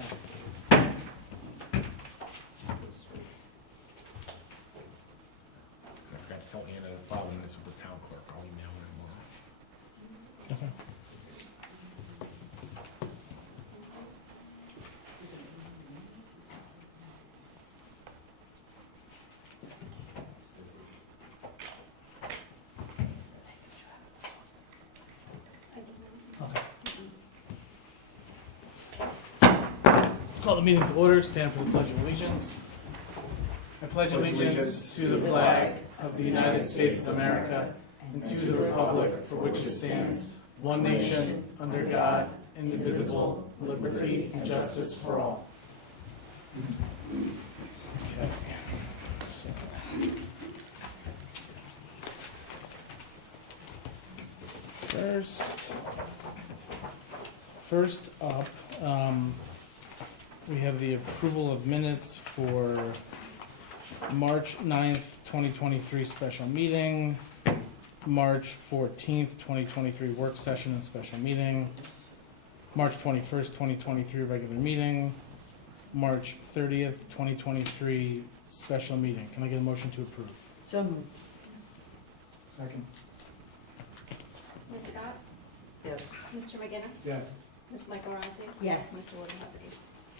I forgot to tell Anna to file the minutes with the town clerk. I'll email her tomorrow. Okay. Call the meeting to order. Stand for the Pledge of Allegiance. I pledge allegiance to the flag of the United States of America and to the republic for which it stands, one nation, under God, indivisible, liberty and justice for all. Okay. First up, we have the approval of minutes for March 9th, 2023 special meeting, March 14th, 2023 work session and special meeting, March 21st, 2023 regular meeting, March 30th, 2023 special meeting. Can I get a motion to approve? So moved. Second. Ms. Scott? Yes. Mr. McGinnis? Yes. Ms. Michael Rossi? Yes. Mr. Wojciechowski?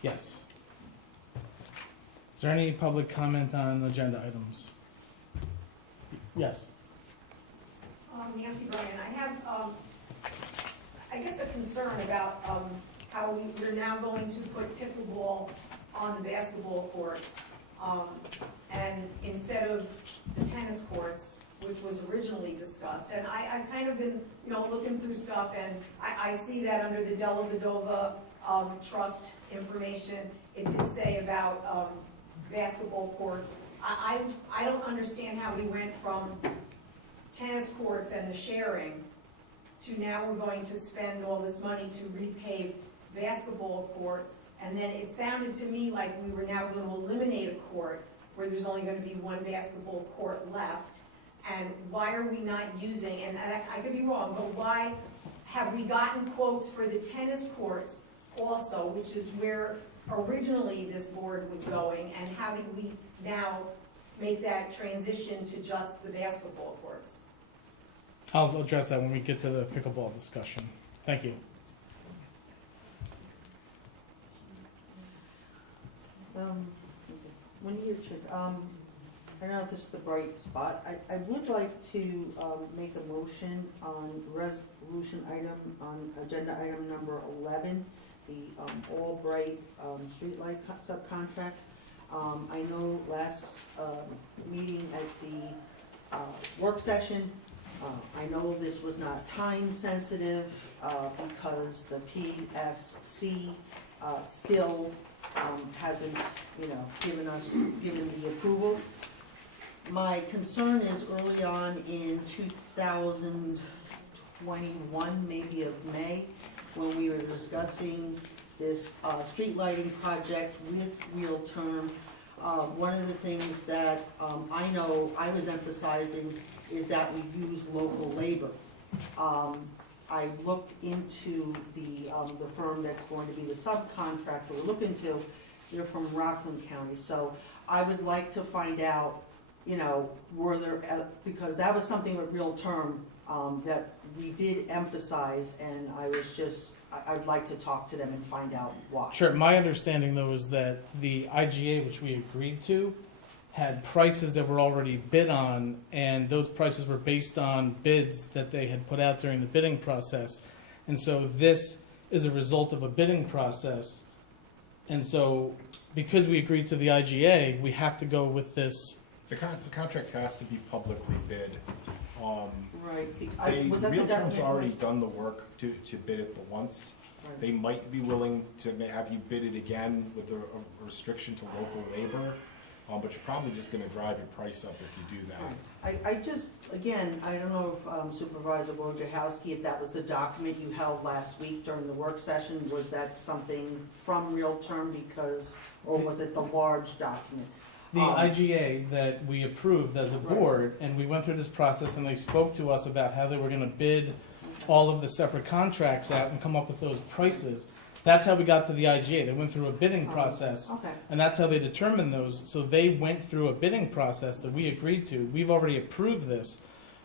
Yes. Is there any public comment on agenda items? Yes. Nancy Bryan, I have, I guess a concern about, how we're now going to put pickleball on the basketball courts, and instead of the tennis courts, which was originally discussed. And I've kind of been, looking through stuff, and I see that under the Della Vedova, trust information, it did say about, basketball courts. I don't understand how we went from tennis courts and the sharing to now we're going to spend all this money to repave basketball courts. And then it sounded to me like we were now going to eliminate a court where there's only going to be one basketball court left. And why are we not using, and I could be wrong, but why have we gotten quotes for the tennis courts also, which is where originally this board was going, and how do we now make that transition to just the basketball courts? I'll address that when we get to the pickleball discussion. Thank you. When you choose, I don't know if this is the bright spot. I would like to make a motion on resolution item, on agenda item number 11, the Albright streetlight subcontract. I know last meeting at the work session, I know this was not time sensitive because the PSC still hasn't, given the approval. My concern is early on in 2021, maybe of May, when we were discussing this street lighting project with Real Term. One of the things that I know I was emphasizing is that we use local labor. I looked into the firm that's going to be the subcontractor we're looking to. They're from Rockland County, so I would like to find out, were there, because that was something with Real Term that we did emphasize, and I'd like to talk to them and find out why. Sure. My understanding, though, is that the IGA, which we agreed to, had prices that were already bid on, and those prices were based on bids that they had put out during the bidding process. And so this is a result of a bidding process. And so because we agreed to the IGA, we have to go with this. The contract has to be publicly bid. Right. Was that the Real Term's document? already done the work to bid it the once. Right. They might be willing to have you bid it again with a restriction to local labor, but you're probably just gonna drive your price up if you do that. I just, again, I don't know if Supervisor Wojciechowski, if that was the document you held last week during the work session, was that something from Real Term or was it the large document? The IGA that we approved as a board, and we went through this process, and they spoke to us about how they were going to bid all of the separate contracts out and come up with those prices. That's how we got to the IGA. They went through a bidding process, Okay. and that's how they determined those. So they went through a bidding process that we agreed to. We've already approved this.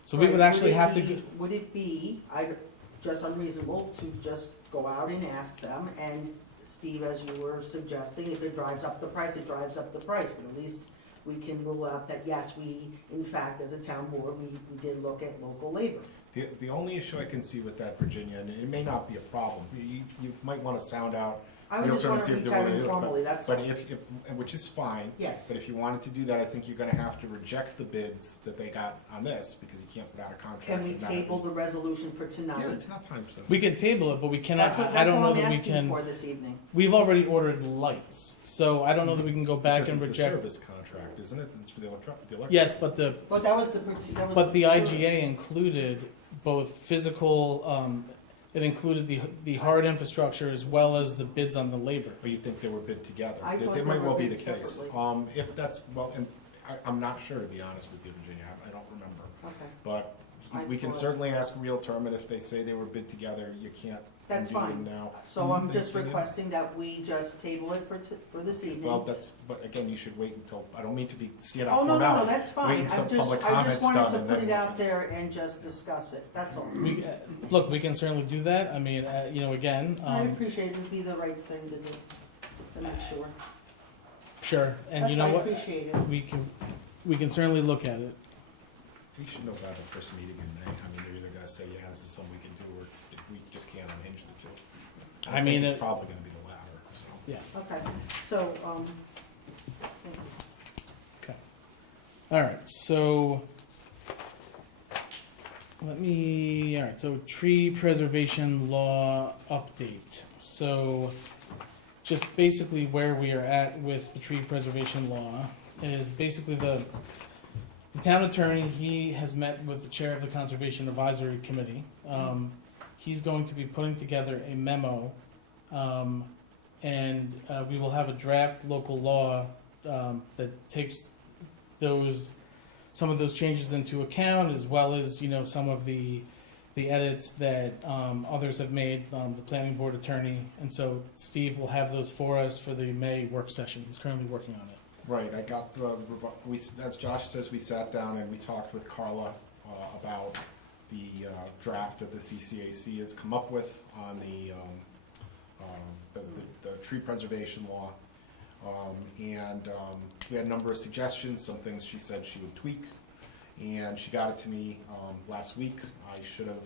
So we Right, would actually it have to, be- Would it be, just unreasonable to just go out and ask them, and Steve, as you were suggesting, if it drives up the price, it drives up the price, but at least we can rule out that, yes, we, in fact, as a town board, we did look at local labor. The only issue I can see with that, Virginia, and it may not be a problem, you might wanna sound out. I was We'll just try to wondering see if if we they tried wanna do it, informally, that's But fine. if, which is fine, Yes, but if you wanted to do that, I think you're gonna have to reject the bids that they got on this, because you can't put out a contract. can we and not- table the resolution for tonight? Yeah, it's not time sensitive. we could table it, but we cannot, I don't know that we That's all I'm asking can. for this evening. We've already ordered lights, so I don't know that we can go back Because and it's the reject. service contract, isn't it? It's for the electric. Yes, but the But that was the. But the IGA included both physical, it included the hard infrastructure as well as the bids on the labor. Or you think they were bid together? I thought That they might were well be bid the case. separately. If that's, well, and I'm not sure, to be honest with you, Virginia, I don't remember. Okay, But I we can thought- certainly ask Realterm, and if they say they were bid together, you can't that's undo fine. them now. So I'm Mhm. just Yeah. requesting that we just table it for this evening. Well, but again, you should wait until, I don't mean to be, stand Oh, up no, for no, no, now. that's fine. until I public just comment's wanted done to and put then it we out can- there and just discuss it, that's all. We, look, we can certainly do that. I mean, again, I appreciate it would be the right thing to do, to make sure. sure, and you know I what? appreciate it. We can certainly look at it. We should know about the first meeting in May. I mean, they're either gonna say, yeah, this is something we can do, or we just can't unhinge the two. I mean, think it- it's probably gonna be the latter, so. Yeah. Okay, so, thank you. All right, so so tree preservation law update. So just basically where we are at with the tree preservation law is basically the town attorney, he has met with the chair of the Conservation Advisory Committee. He's going to be putting together a memo, and we will have a draft local law that takes some of those changes into account, as well as, some of the edits that others have made, the planning board attorney. And so Steve will have those for us for the May work session. He's currently working on it. Right, I got as Josh says, we sat down and we talked with Carla about the draft that the CCAC has come up with on the tree preservation law. We had a number of suggestions, some things she said she would tweak, and she got it to me last week. I should have,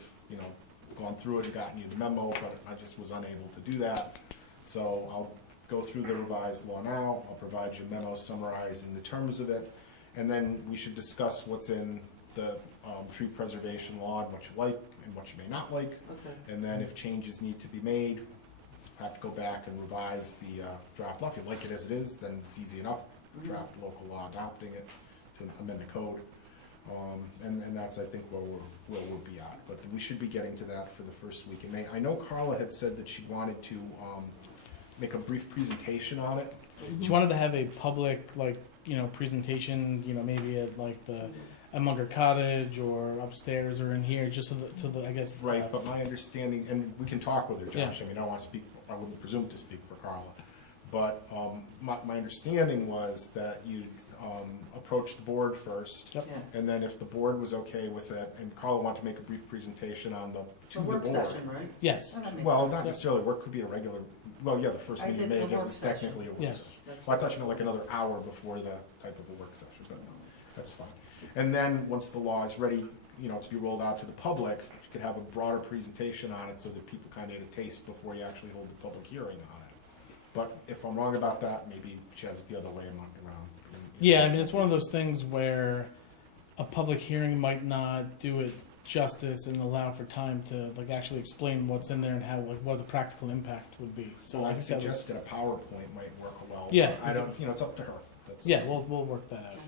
gone through it and gotten you the memo, but I just was unable to do that. So I'll go through the revised law now, I'll provide you a memo summarizing the terms of it, and then we should discuss what's in the tree preservation law and what you like and what you may not like. Okay. And then if changes need to be made, have to go back and revise the draft law. If you like it as it is, then it's easy enough. Draft local law adopting it to amend the code. And that's, I think, where we'll be at. But we should be getting to that for the first week in May. I know Carla had said that she wanted to make a brief presentation on it. She wanted to have a public, presentation, maybe at at Munger Cottage or upstairs or in here, just to the I guess. Right, but my understanding, and we can talk with her, Josh, Yeah. I mean, I don't want to speak, I wouldn't presume to speak for Carla. But my understanding was that you approached the board first, Yep. Yeah. and then if the board was okay with it, and Carla wanted to make a brief presentation on to The the work board. session, right? Yes. Oh, that makes Well, sense. not necessarily, work could be a regular, well, yeah, the first I meeting in did May, I the guess work is session. technically a work Yes. session. That's Well, I thought you meant like another hour before the type of a work session, but no, that's fine. And then, once the law is ready, to be rolled out to the public, you could have a broader presentation on it so that people kind of get a taste before you actually hold the public hearing on it. But if I'm wrong about that, maybe she has it the other way around. Yeah, I mean, it's one of those things where a public hearing might not do it justice and allow for time to actually explain what's in there and how what the practical impact would be. So So I I think that was, suggested a PowerPoint might work well. Yeah. I don't, it's up to her. That's- yeah, we'll work that out.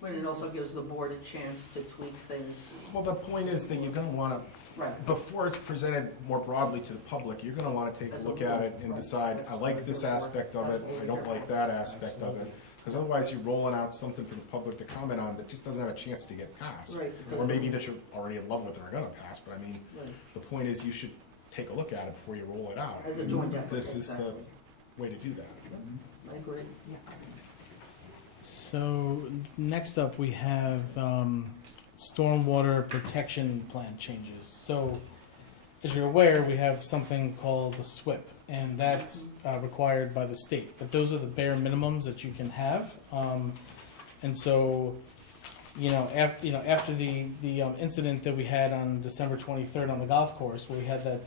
But it also gives the board a chance to tweak things. Well, the point is that you're gonna wanna, Right. before it's presented more broadly to the public, you're gonna wanna take a look at it and decide, I like this aspect of it, I don't like that aspect of it. Because otherwise you're rolling out something for the public to comment on that just doesn't have a chance to get passed. Right. Or maybe that you're already in love with and are gonna pass, but I mean, Right. the point is you should take a look at it before you roll it out. As a joint effort, This is the exactly. way to do that. I agree. So next up, we have stormwater protection plan changes. So as you're aware, we have something called the SWIP, and that's required by the state. But those are the bare minimums that you can have. And so, after the incident that we had on December 23rd on the golf course, where we had that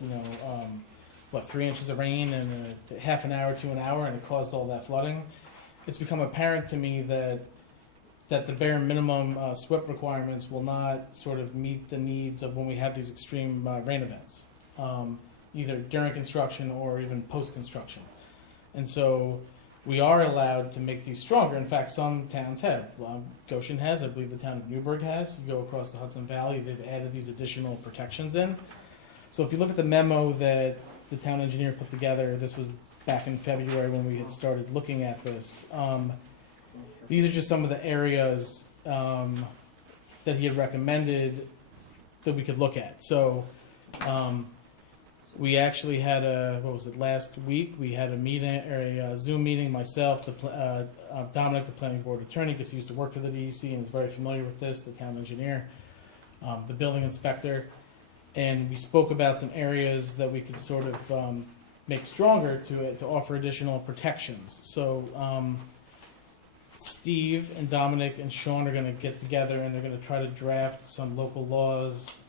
3 inches of rain in a half an hour to an hour, and it caused all that flooding. It's become apparent to me that the bare minimum SWIP requirements will not sort of meet the needs of when we have these extreme rain events, either during construction or even post-construction. And so we are allowed to make these stronger. In fact, some towns have. Goshen has, I believe the town of Newburgh has. You go across the Hudson Valley, they've added these additional protections in. So if you look at the memo that the town engineer put together, this was back in February when we had started looking at this. These are just some of the areas that he had recommended that we could look at. So we actually had last week, we had a meeting, or a Zoom meeting, myself, Dominic, the planning board attorney, because he used to work for the DEC and is very familiar with this, the town engineer, the building inspector, and we spoke about some areas that we could sort of make stronger to offer additional protections. So Steve and Dominic and Sean are going to get together and they're going to try to draft some local laws,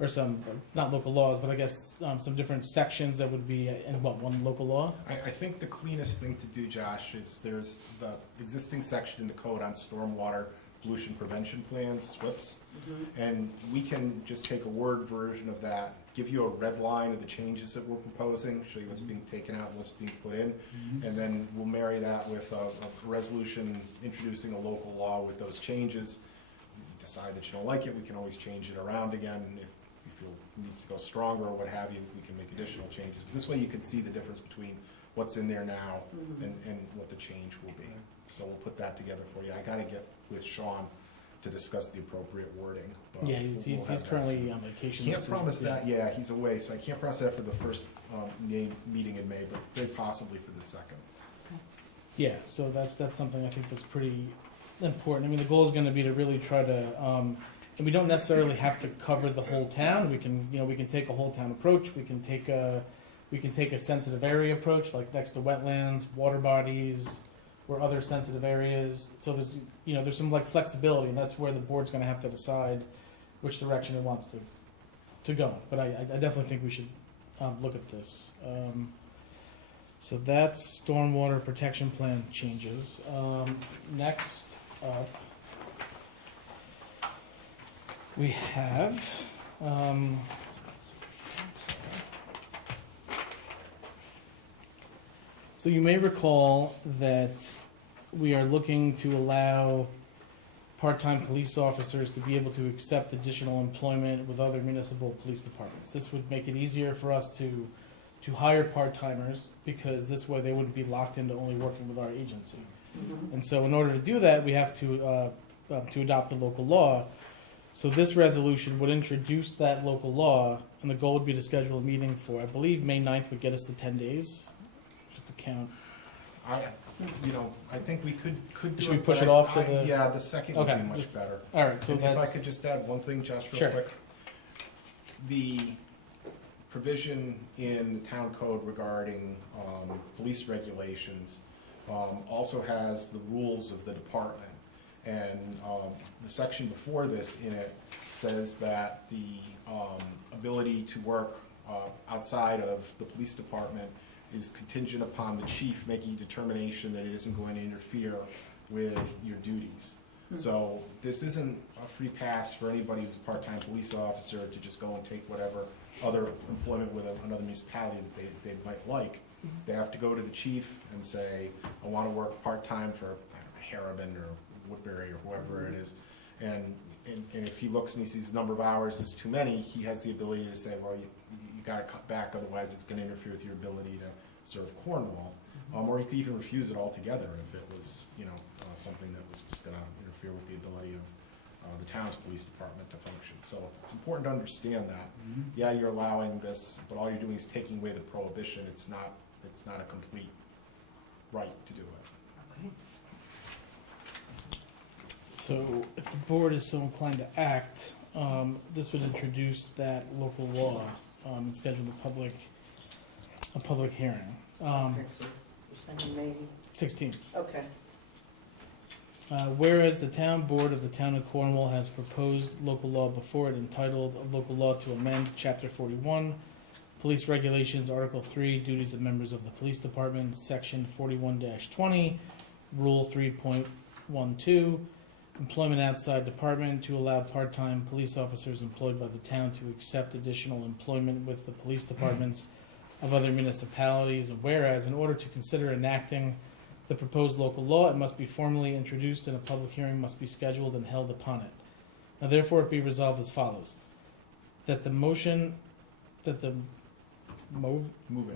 or some, not local laws, but I guess some different sections that would be in one local law? I think the cleanest thing to do, Josh, is there's the existing section in the code on stormwater pollution prevention plans, SWIPs, and we can just take a Word version of that, give you a red line of the changes that we're proposing, show you what's being taken out and what's being put in, and then we'll marry that with a resolution introducing a local law with those changes. If you decide that you don't like it, we can always change it around again. If you feel it needs to go stronger or what have you, we can make additional changes. But this way you can see the difference between what's in there now and what the change will be. So we'll put that together for you. I gotta get with Sean to discuss the appropriate wording. But Yeah, we'll he's have that currently soon. on vacation. Can't this week, promise yeah. that, yeah, he's away, so I can't promise that for the first meeting in May, but very possibly for the second. Yeah, so that's something I think that's pretty important. I mean, the goal is going to be to really try to, and we don't necessarily have to cover the whole town. We can take a whole town approach. We can take a sensitive area approach, like next to wetlands, water bodies, or other sensitive areas. So there's some like flexibility, and that's where the board's going to have to decide which direction it wants to go. But I definitely think we should look at this. So that's stormwater protection plan changes. Next up, we have so you may recall that we are looking to allow part-time police officers to be able to accept additional employment with other municipal police departments. This would make it easier for us to hire part-timers, because this way they wouldn't be locked into only working with our agency. And so in order to do that, we have to adopt the local law. So this resolution would introduce that local law, and the goal would be to schedule a meeting for, I believe, May 9th would get us to 10 days. Just to count. I think we could do Should we it, push but it off to the- Yeah, the second would Okay. be much better. All right, so And if I that's, could just add one thing, Josh, real Sure. quick. The provision in the town code regarding police regulations also has the rules of the department. And the section before this in it says that the ability to work outside of the police department is contingent upon the chief making a determination that it isn't going to interfere with your duties. So this isn't a free pass for anybody who's a part-time police officer to just go and take whatever other employment with another municipality that they might like. They have to go to the chief and say, I want to work part-time for Harriman or Woodbury or whoever it is. And if he looks and he sees the number of hours is too many, he has the ability to say, well, you gotta cut back, otherwise it's gonna interfere with your ability to serve Cornwall. Or you could even refuse it altogether if it was, something that was just gonna interfere with the ability of the town's police department to function. So it's important to understand that. Yeah, you're allowing this, but all you're doing is taking away the prohibition. It's not a complete right to do it. Okay. So if the board is so inclined to act, this would introduce that local law, and schedule a public hearing. Okay, so you're saying May 16th. Okay. Whereas the town board of the town of Cornwall has proposed local law before it entitled a local law to amend chapter 41, police regulations, article 3, duties of members of the police department, section 41-20, rule 3.12, employment outside department to allow part-time police officers employed by the town to accept additional employment with the police departments of other municipalities. And whereas in order to consider enacting the proposed local law, it must be formally introduced and a public hearing must be scheduled and held upon it. Now therefore it be resolved as follows. That the motion, that the Move it.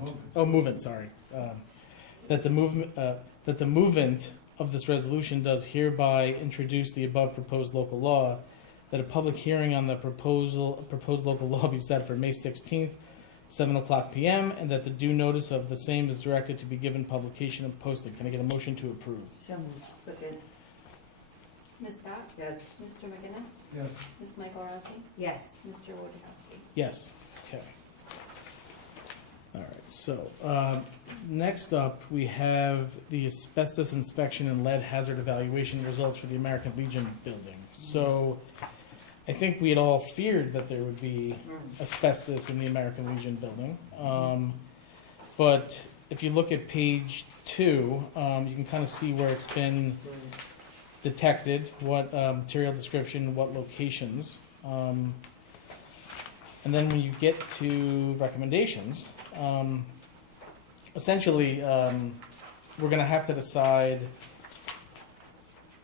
That the movement of this resolution does hereby introduce the above proposed local law, that a public hearing on the proposed local law be set for May 16th, 7:00 p.m., and that the due notice of the same is directed to be given publication and posting. Can I get a motion to approve? So moved. Second. Ms. Scott? Yes. Mr. McGinnis? Yes. Ms. Michael Rossi? Yes. Mr. Wojciechowski? Yes. Okay. All right. So next up, we have the asbestos inspection and lead hazard evaluation results for the American Legion building. So I think we had all feared that there would be asbestos in the American Legion building. But if you look at page 2, you can kind of see where it's been detected, what material description, what locations. And then when you get to recommendations, essentially, we're going to have to decide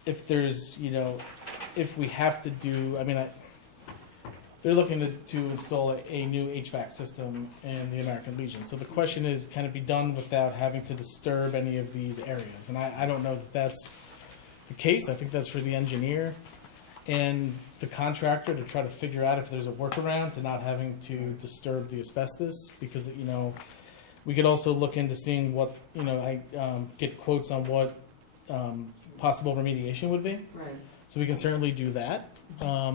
if there's, if we have to do, they're looking to install a new HVAC system in the American Legion. So the question is, can it be done without having to disturb any of these areas? And I don't know that that's the case. I think that's for the engineer and the contractor to try to figure out if there's a workaround to not having to disturb the asbestos, because, we could also look into seeing what, get quotes on what possible remediation would be. Right. So we can certainly do that. I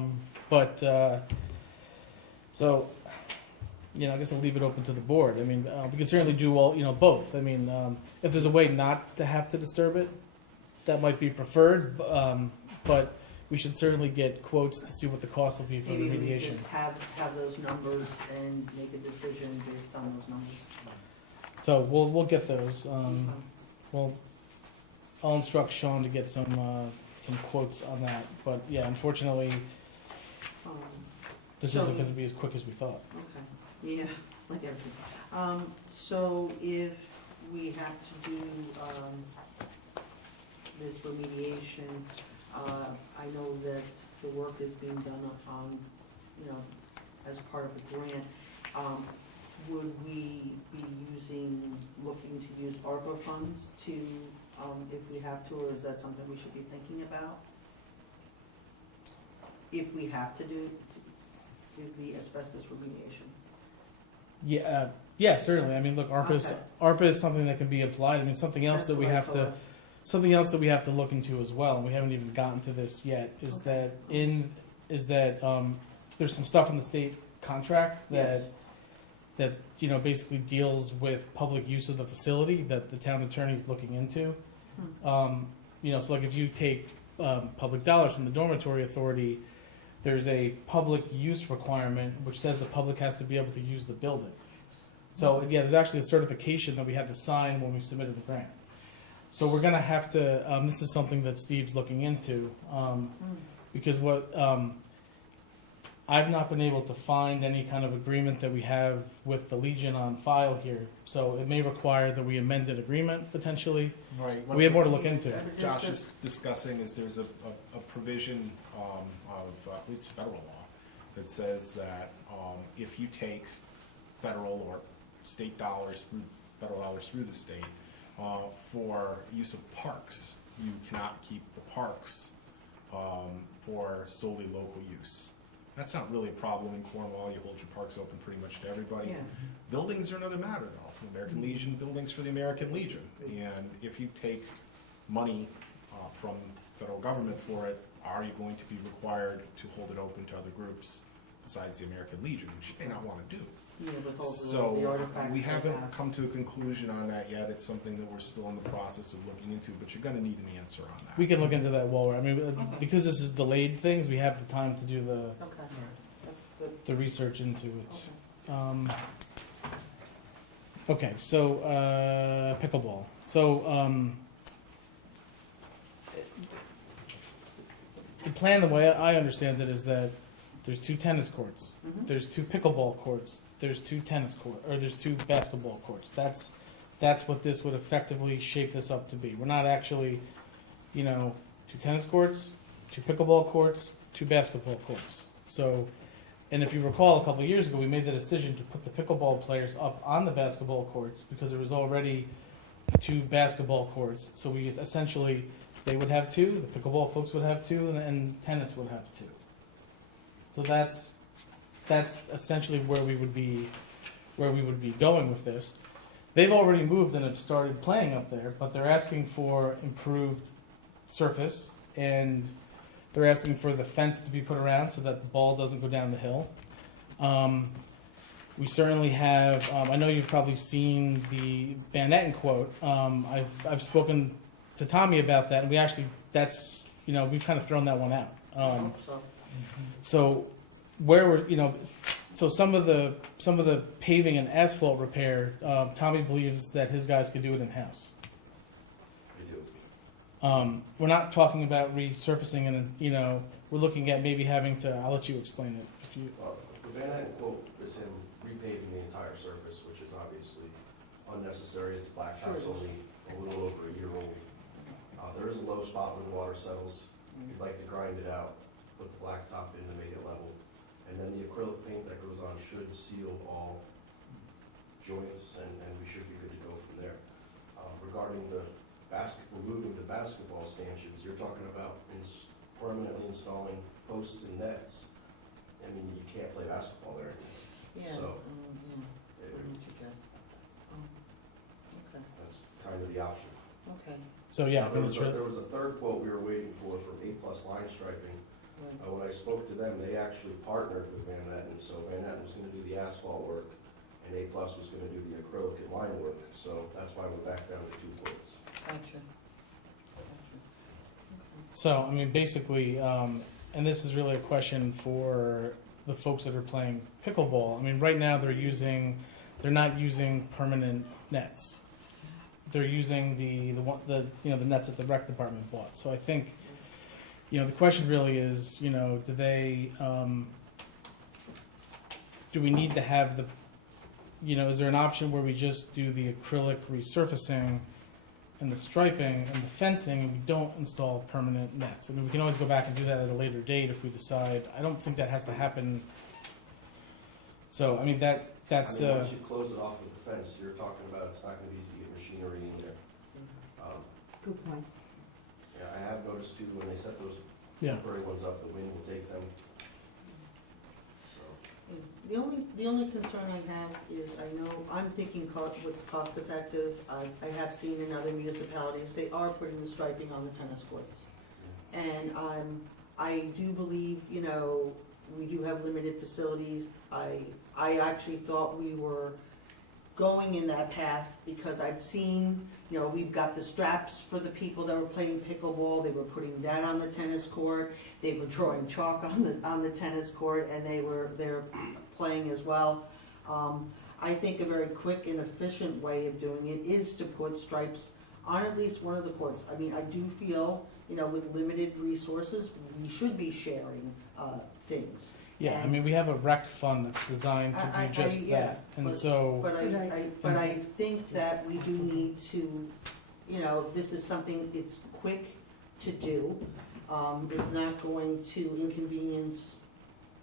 guess I'll leave it open to the board. We can certainly do all, both. If there's a way not to have to disturb it, that might be preferred. But we should certainly get quotes to see what the cost will be for Maybe we remediation. just have those numbers and make a decision based on those numbers. So we'll get those. I'll instruct Sean to get some quotes on that. But yeah, unfortunately, this So- isn't going to be as quick as we thought. Okay, yeah, like everything. So if we have to do, this remediation, I know that the work is being done on, as part of the grant. Would we be looking to use ARPA funds to, if we have to, or is that something we should be thinking about? If we have to do the asbestos remediation? Yeah, certainly. Look, ARPA is something that can be applied. Something else that we have to look into as well, and we haven't even gotten to this yet, is that there's some stuff in the state contract that basically deals with public use of the facility that the town attorney is looking into. So like if you take public dollars from the dormitory authority, there's a public use requirement which says the public has to be able to use the building. So yeah, there's actually a certification that we had to sign when we submitted the grant. So we're going to have to, this is something that Steve's looking into, because I've not been able to find any kind of agreement that we have with the Legion on file here. So it may require that we amend an agreement potentially. Right. We have more to look into. Josh is discussing is there's a provision of, I believe it's federal law, that says that if you take federal or state dollars, federal dollars through the state, for use of parks. You cannot keep the parks for solely local use. That's not really a problem in Cornwall. You hold your parks open pretty much to everybody. Yeah. Buildings are another matter, though. American Legion, buildings for the American Legion. And if you take money from federal government for it, are you going to be required to hold it open to other groups besides the American Legion, which you may not want to do? Yeah, with all the So artifacts we they haven't have. come to a conclusion on that yet. It's something that we're still in the process of looking into, but you're gonna need an answer on that. We can look into that while we're, I mean, Okay. because this is delayed things, we have the time to do Okay, that's good. the research into it. Okay. Okay, so, pickleball. So, the plan, the way I understand it, is that there's 2 tennis courts, Mhm. there's 2 pickleball courts, there's 2 tennis court, or there's 2 basketball courts. That's what this would effectively shape this up to be. We're not actually, 2 tennis courts, 2 pickleball courts, 2 basketball courts. So, and if you recall, a couple of years ago, we made the decision to put the pickleball players up on the basketball courts because there was already 2 basketball courts. So we essentially, they would have 2, the pickleball folks would have 2, and tennis would have 2. So that's essentially where we would be going with this. They've already moved and have started playing up there, but they're asking for improved surface, and they're asking for the fence to be put around so that the ball doesn't go down the hill. We certainly have. I know you've probably seen the Van Etten quote. I've spoken to Tommy about that, and we've kind of thrown that one out. Hope so. So where we're, so some of the paving and asphalt repair, Tommy believes that his guys could do it in house. We do. We're not talking about resurfacing, and we're looking at maybe having to. I'll let you explain it. If you. The Van Etten quote is him repaving the entire surface, which is obviously unnecessary, as the blacktop's Sure. only a little over a year old. There is a low spot where the water settles. We'd like to grind it out, put the blacktop in to make it level. And then the acrylic paint that goes on should seal all joints, and we should be good to go from there. Regarding the removing the basketball stanchions, you're talking about permanently installing posts and nets. I mean, you can't play basketball there anymore. Yeah. So- Yeah. Why don't you guys? Okay. That's kind of the option. Okay. So yeah, There was a third quote we were waiting for from A+ line striping. Right. When I spoke to them, they actually partnered with Van Etten, so Van Etten was gonna do the asphalt work, and A+ was gonna do the acrylic and line work, so that's why we're back down to 2 quotes. Gotcha. So I mean, basically, and this is really a question for the folks that are playing pickleball. I mean, right now they're not using permanent nets. They're using the nets that the rec department bought. So I think, the question really is, do we need to have is there an option where we just do the acrylic resurfacing and the striping and the fencing, and we don't install permanent nets? I mean, we can always go back and do that at a later date if we decide. I don't think that has to happen. So, I mean, that's. Once you close it off with the fence, you're talking about it's not gonna be easy to get machinery in there. Good point. Yeah, I have noticed too, when they set those Yeah. temporary ones up, the wind will take them. So, The only concern I have is, I know, I'm thinking what's cost effective. I have seen in other municipalities, they are putting the striping on the tennis courts. And I do believe, we do have limited facilities. I actually thought we were going in that path because I've seen, we've got the straps for the people that were playing pickleball. They were putting that on the tennis court. They were drawing chalk on the tennis court, and they're playing as well. I think a very quick and efficient way of doing it is to put stripes on at least one of the courts. I mean, I do feel, with limited resources, we should be sharing things. Yeah, I mean, we have a rec fund that's designed to do just yeah, that, and but- so. But I think that we do need to, this is something, it's quick to do. It's not going to inconvenience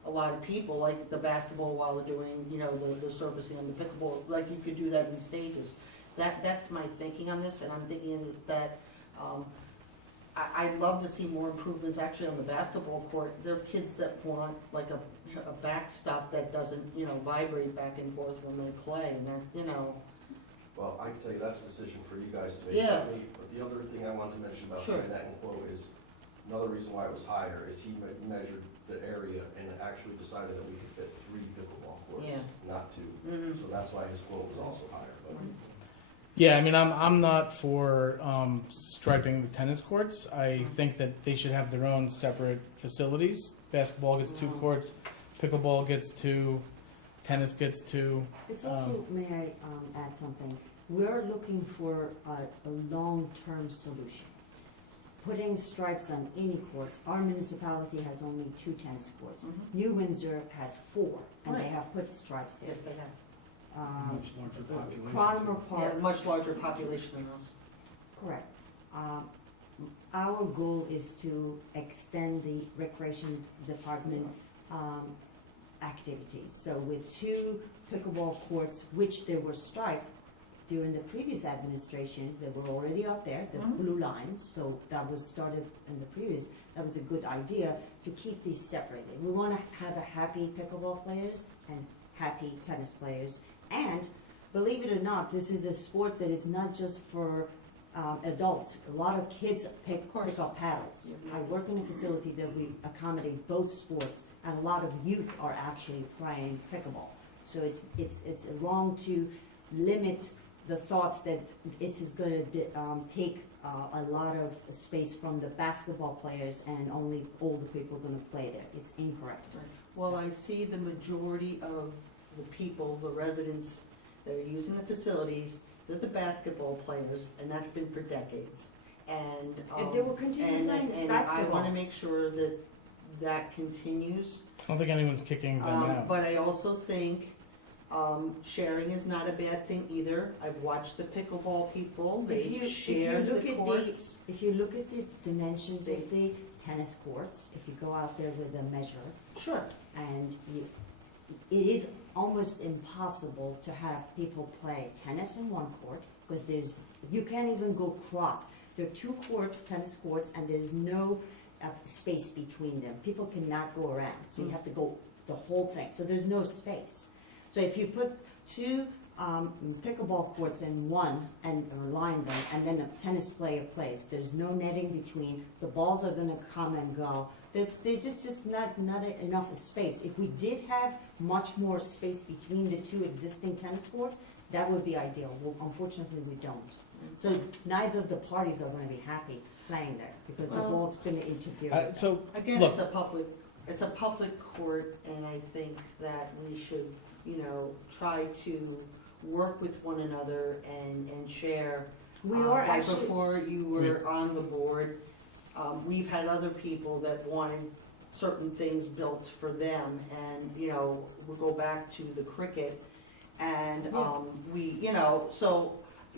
a lot of people, like the basketball while they're doing, you know, the surfacing and the pickleball, like you could do that in stages. That's my thinking on this, and I'm thinking that, I'd love to see more improvements actually on the basketball court. There are kids that want like a backstop that doesn't, you know, vibrate back and forth when they play, and they're, you know. Well, I can tell you that's a decision for you guys to make, Yeah. not me. But the other thing I wanted to mention about Sure. the Manhattan quote is, another reason why it was higher is he measured the area and actually decided that we could fit 3 pickleball courts, Yeah. not 2. Mhm. So that's why his quote was also higher. But Yeah, I mean, I'm not for striping the tennis courts. I think that they should have their own separate facilities. Basketball gets 2 courts, pickleball gets 2, tennis gets 2. It's also, may I add something? We're looking for a long-term solution. Putting stripes on any courts, our municipality has only 2 tennis courts. Mhm. New Windsor has 4, and they Right. have put stripes there. Yes, they have. Much larger population. Cromer Yeah, Park, much larger population than us. correct. Our goal is to extend the recreation department activities. So with 2 pickleball courts, which they were striped during the previous administration, they were already out there, the Mhm. blue lines, so that was started in the previous, that was a good idea to keep these separated. We want to have a happy pickleball players and happy tennis players. And believe it or not, this is a sport that is not just for adults. A lot of kids pick up paddles. Mhm. I work in a facility that we accommodate both sports, and a lot of youth are actually playing pickleball. So it's wrong to limit the thoughts that this is going to take a lot of space from the basketball players and only older people are going to play there. It's incorrect. Well, I see the majority of the people, the residents that are using the facilities, they're the basketball players, and that's been for decades. And, If they will continue playing and I basketball. wanna make sure that that continues. I don't think anyone's kicking them out. But I also think, sharing is not a bad thing either. I've watched the pickleball people, If you they share look the at courts. If you look at the dimensions of the tennis courts, if you go out there with a measure, Sure, and it is almost impossible to have people play tennis in one court, because you can't even go cross. There are 2 courts, tennis courts, and there's no space between them. People cannot go around, so you have to go the whole thing, so there's no space. So if you put 2 pickleball courts in one and line them, and then a tennis player plays, there's no netting between, the balls are gonna come and go. There's just not enough space. If we did have much more space between the 2 existing tennis courts, that would be ideal. Well, unfortunately, we don't. So neither of the parties are gonna be happy playing there, because the Well- ball's gonna interfere with that. So, again, look, it's a public court, and I think that we should, you know, try to work with one another and share. We are Like actually, before you were on the board, we've had other people that wanted certain things built for them, and, you know, we'll go back to the cricket, and, Yeah. you know, so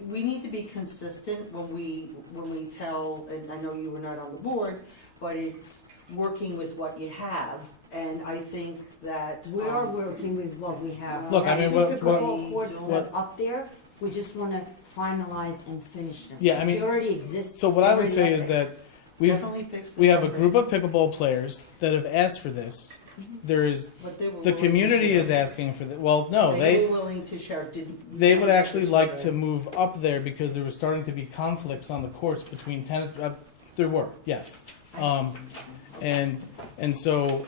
we need to be consistent when we tell, and I know you were not on the board, but it's working with what you have, and I think that. we are working with what we have. Look, We I have mean, 2 what- pickleball courts that are up there, we just wanna finalize and finish them. Yeah, I mean, They already exist. so what I would already say up is there. that Definitely fix the we have a group of separation. pickleball players that have asked for this. There is, But they were the willing to community share. is asking for the, well, no, They were willing to share, they would actually like to move up there because there was starting to be conflicts on the courts between tennis, there were, yes. And so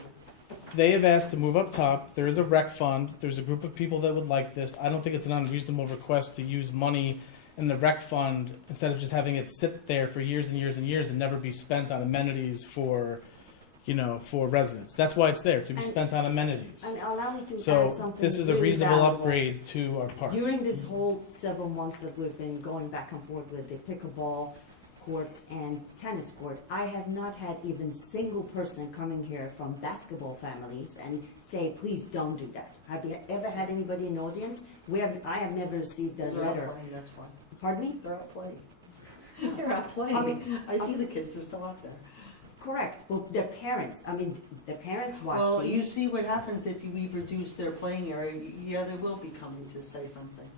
they have asked to move up top. There is a rec fund. There's a group of people that would like this. I don't think it's an unreasonable request to use money in the rec fund instead of just having it sit there for years and years and years and never be spent on amenities for, for residents. That's why it's there, to be And- spent on amenities. And allow me to So add something this is a really reasonable valuable. upgrade to our park. During this whole several months that we've been going back and forth with the pickleball courts and tennis court, I have not had even single person coming here from basketball families and say, please don't do that. Have you ever had anybody in the audience? I have never received a They're out letter. playing, that's why. Pardon me? They're out playing. They're out playing. I mean, I see the kids, they're still out there. Correct, but their parents, their parents watch Well, you these. see what happens if we reduce their playing area, yeah, they will be coming to say something.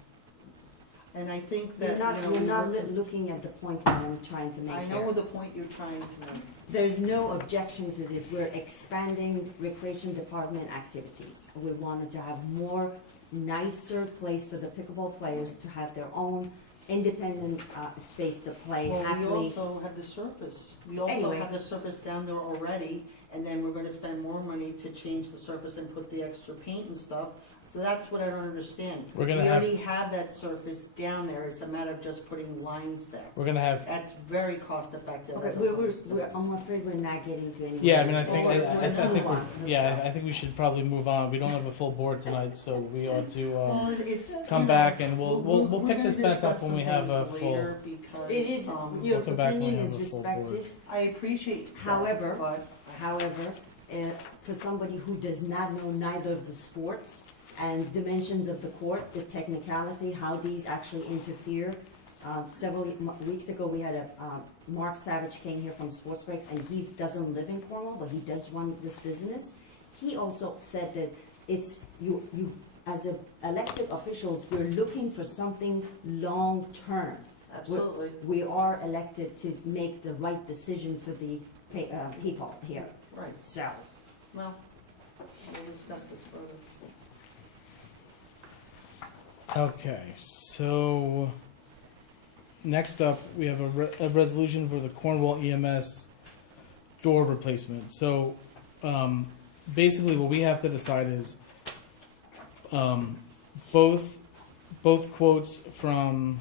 And I think You're that, not, you know, you're we not work- looking at the point that I'm trying to make I here. know the point you're trying to make. There's no objections to this. We're expanding recreation department activities. We wanted to have more nicer place for the pickleball players to have their own independent space to play Well, we happily. also have the surface. We also Anyway. have the surface down there already, and then we're gonna spend more money to change the surface and put the extra paint and stuff. So that's what I don't understand. We're gonna We have- already have that surface down there. It's a matter of just putting lines there. We're gonna have, That's very cost effective. Okay, as we're, opposed to this. I'm afraid we're not getting to any. yeah, I mean, I think, Well, I let's think, move we're- on. yeah, I think we should probably move on. We don't have a full board tonight, so we ought to, Well, it's, come you know, back and we'll we're pick gonna this back up discuss when we some have a things full. later Because, It is, your We'll come back when we opinion have is a full board. respected. I appreciate that, However, but However, for somebody who does not know neither of the sports and dimensions of the court, the technicality, how these actually interfere, several weeks ago, we had Mark Savage came here from Sports Breaks, and he doesn't live in Cornwall, but he does run this business. He also said that it's, you as elected officials, we're looking for something long-term. absolutely. We are elected to make the right decision for the people here. Right. So, Well, we'll discuss this further. Okay, so next up, we have a resolution for the Cornwall EMS door replacement. So, basically what we have to decide is, both quotes from,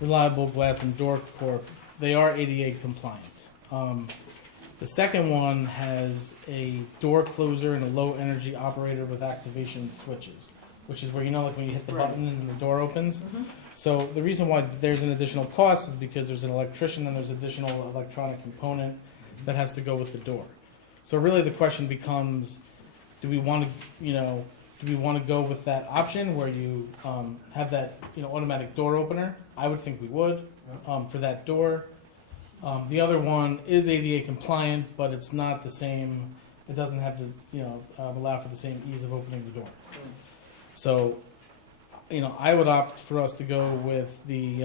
Reliable Glass and Door Corp, they are ADA compliant. The second one has a door closer and a low energy operator with activation switches, which is where, you know, like when you hit the Right. button and the door opens. Mm-hmm. So the reason why there's an additional cost is because there's an electrician and there's additional electronic component that has to go with the door. So really the question becomes, do we want to go with that option where you have that, automatic door opener? I would think we would, for that door. The other one is ADA compliant, but it's not the same, it doesn't have to, allow for the same ease of opening the door. So, I would opt for us to go with the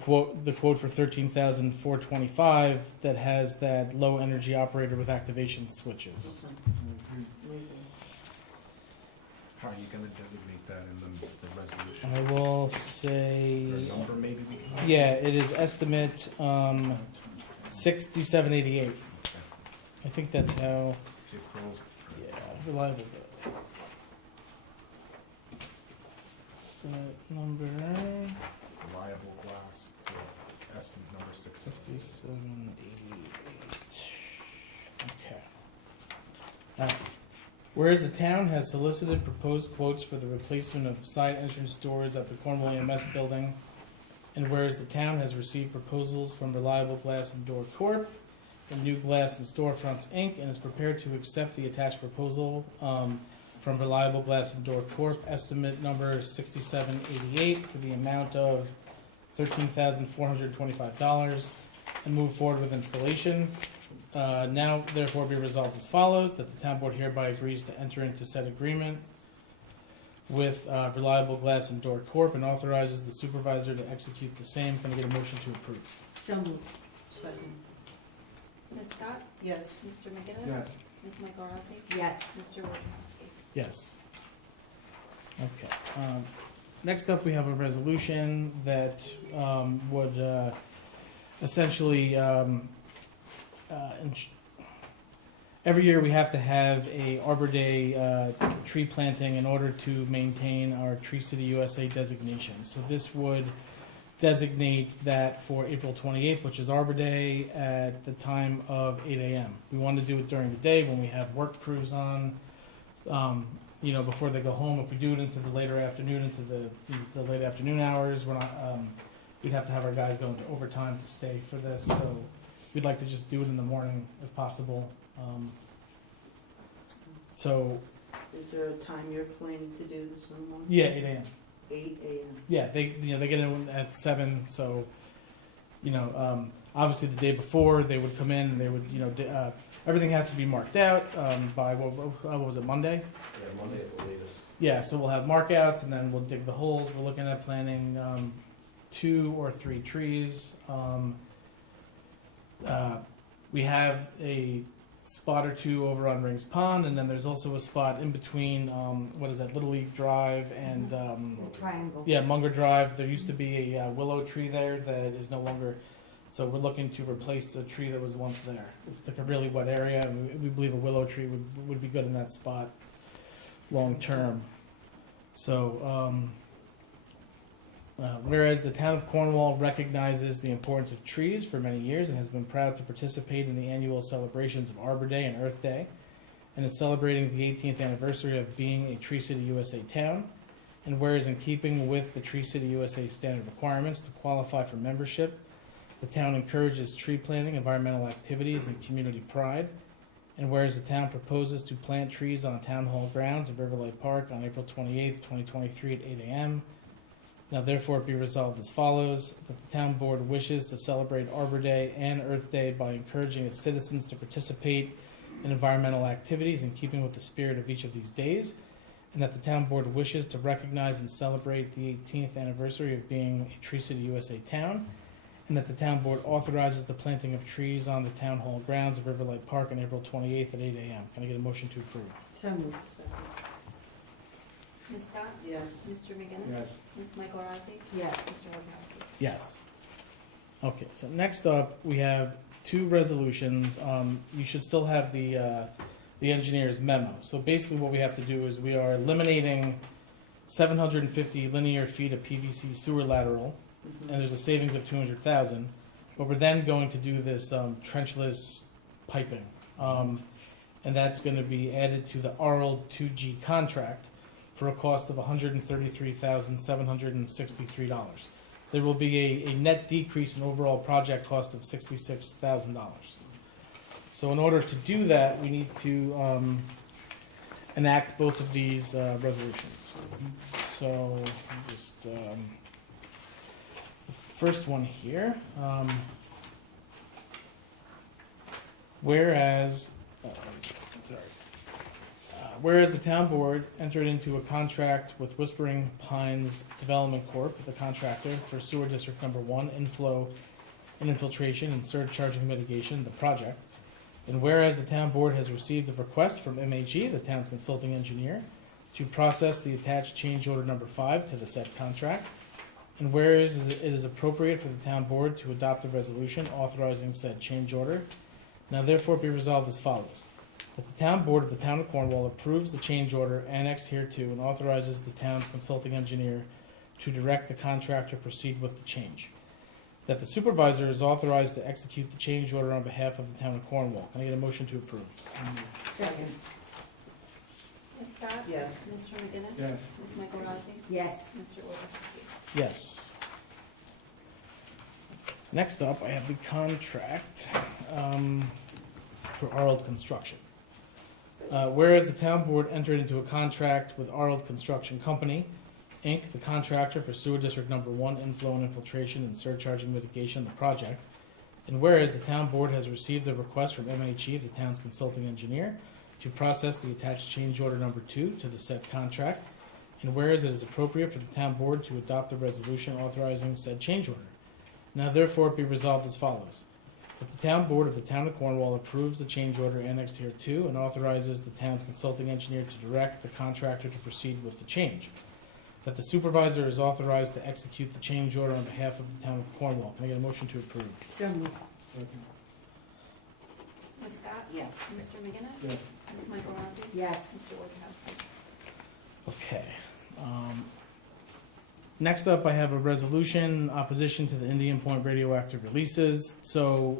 quote for $13,425 that has that low energy operator with activation switches. How are you gonna designate that in the resolution? I will say, Or a number maybe we can use? yeah, it is estimate 6788. I think that's how. April, Yeah, reliable. Number reliable glass, estimate number 660. 6788. Okay. Alright. Whereas the town has solicited proposed quotes for the replacement of side entrance doors at the Cornwall EMS building, and whereas the town has received proposals from Reliable Glass and Door Corp. and New Glass and Storefronts Inc. and is prepared to accept the attached proposal from Reliable Glass and Door Corp. Estimate number 6788 for the amount of $13,425 and move forward with installation. Now therefore be resolved as follows, that the town board hereby agrees to enter into said agreement with Reliable Glass and Door Corp. and authorizes the supervisor to execute the same. Can I get a motion to approve? so moved. Second. Ms. Scott? Yes. Mr. McGinnis? Yes. Ms. Michael Rossi? Yes. Mr. Wojciechowski? Yes. Okay. Next up, we have a resolution that would essentially, every year we have to have a Arbor Day tree planting in order to maintain our Tree City USA designation. So this would designate that for April 28th, which is Arbor Day, at the time of 8 a.m. We want to do it during the day when we have work crews on, before they go home. If we do it into the later afternoon, into the late afternoon hours, we're not, we'd have to have our guys go into overtime to stay for this. So we'd like to just do it in the morning if possible. So, Is there a time you're planning to do this in the morning? yeah, 8 a.m. 8 a.m. Yeah, they get in at 7, so, obviously the day before, they would come in and they would, everything has to be marked out by, what was it, Monday? Yeah, Monday at the latest. Yeah, so we'll have markouts and then we'll dig the holes. We're looking at planting 2 or 3 trees. We have a spot or 2 over on Rings Pond, and then there's also a spot in between, Little League Drive and, The triangle. yeah, Munger Drive. There used to be a willow tree there that is no longer, so we're looking to replace a tree that was once there. It's like a really wet area, and we believe a willow tree would be good in that spot long term. So, whereas the town of Cornwall recognizes the importance of trees for many years and has been proud to participate in the annual celebrations of Arbor Day and Earth Day, and is celebrating the 18th anniversary of being a Tree City USA town, and whereas in keeping with the Tree City USA standard requirements to qualify for membership, the town encourages tree planting, environmental activities, and community pride, and whereas the town proposes to plant trees on town hall grounds at Riverlight Park on April 28th, 2023 at 8 a.m., now therefore be resolved as follows, that the town board wishes to celebrate Arbor Day and Earth Day by encouraging its citizens to participate in environmental activities in keeping with the spirit of each of these days, and that the town board wishes to recognize and celebrate the 18th anniversary of being a Tree City USA town, and that the town board authorizes the planting of trees on the town hall grounds of Riverlight Park on April 28th at 8 a.m. Can I get a motion to approve? So moved. Ms. Scott? Yes. Mr. McGinnis? Yes. Ms. Michael Rossi? Yes. Mr. Wojciechowski? Yes. Okay, so next up, we have 2 resolutions. You should still have the engineer's memo. So basically what we have to do is we are eliminating 750 linear feet of PVC sewer lateral, and there's a savings of 200,000. But we're then going to do this trenchless piping, and that's going to be added to the RL 2G contract for a cost of $133,763. There will be a net decrease in overall project cost of $66,000. So in order to do that, we need to enact both of these resolutions. So just the first one here. Whereas the town board entered into a contract with Whispering Pines Development Corp., the contractor, for sewer district number 1, inflow and infiltration and surcharging mitigation, the project. And whereas the town board has received a request from MHE, the town's consulting engineer, to process the attached change order number 5 to the said contract. And whereas it is appropriate for the town board to adopt a resolution authorizing said change order, now therefore be resolved as follows. That the town board of the town of Cornwall approves the change order annexed hereto and authorizes the town's consulting engineer to direct the contractor to proceed with the change. That the supervisor is authorized to execute the change order on behalf of the town of Cornwall. Can I get a motion to approve? Second. Ms. Scott? Yes. Mr. McGinnis? Yes. Ms. Michael Rossi? Yes. Mr. Wojciechowski? Yes. Next up, I have the contract for Arnold Construction. Whereas the town board entered into a contract with Arnold Construction Company, Inc., the contractor for sewer district number 1, inflow and infiltration and surcharging mitigation, the project. And whereas the town board has received a request from MHE, the town's consulting engineer, to process the attached change order number 2 to the said contract. And whereas it is appropriate for the town board to adopt a resolution authorizing said change order. Now therefore be resolved as follows. That the town board of the town of Cornwall approves the change order annexed hereto and authorizes the town's consulting engineer to direct the contractor to proceed with the change. That the supervisor is authorized to execute the change order on behalf of the town of Cornwall. Can I get a motion to approve? So moved. Ms. Scott? Yes. Mr. McGinnis? Yes. Ms. Michael Rossi? Yes. Mr. Wojciechowski? Okay. Next up, I have a resolution in opposition to the Indian Point radioactive releases. So,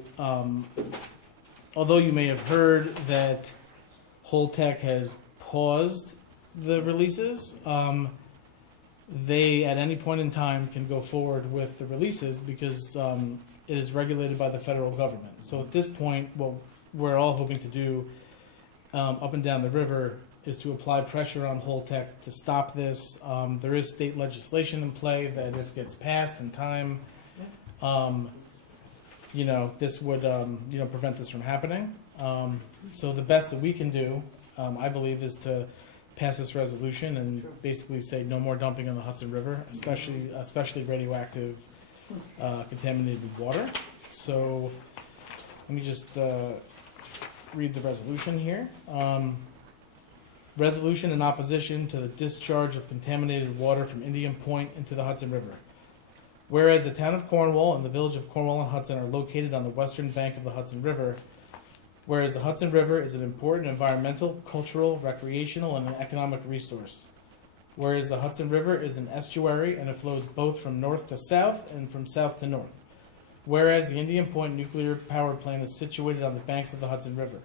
although you may have heard that Holtec has paused the releases, they at any point in time can go forward with the releases because it is regulated by the federal government. So at this point, what we're all hoping to do up and down the river is to apply pressure on Holtec to stop this. There is state legislation in play that if it gets passed in time, this would, prevent this from happening. So the best that we can do, I believe, is to pass this resolution and Sure. basically say no more dumping in the Hudson River, especially radioactive contaminated water. So let me just read the resolution here. Resolution in opposition to the discharge of contaminated water from Indian Point into the Hudson River. Whereas the town of Cornwall and the village of Cornwall and Hudson are located on the western bank of the Hudson River, whereas the Hudson River is an important environmental, cultural, recreational, and economic resource. Whereas the Hudson River is an estuary and it flows both from north to south and from south to north. Whereas the Indian Point Nuclear Power Plant is situated on the banks of the Hudson River.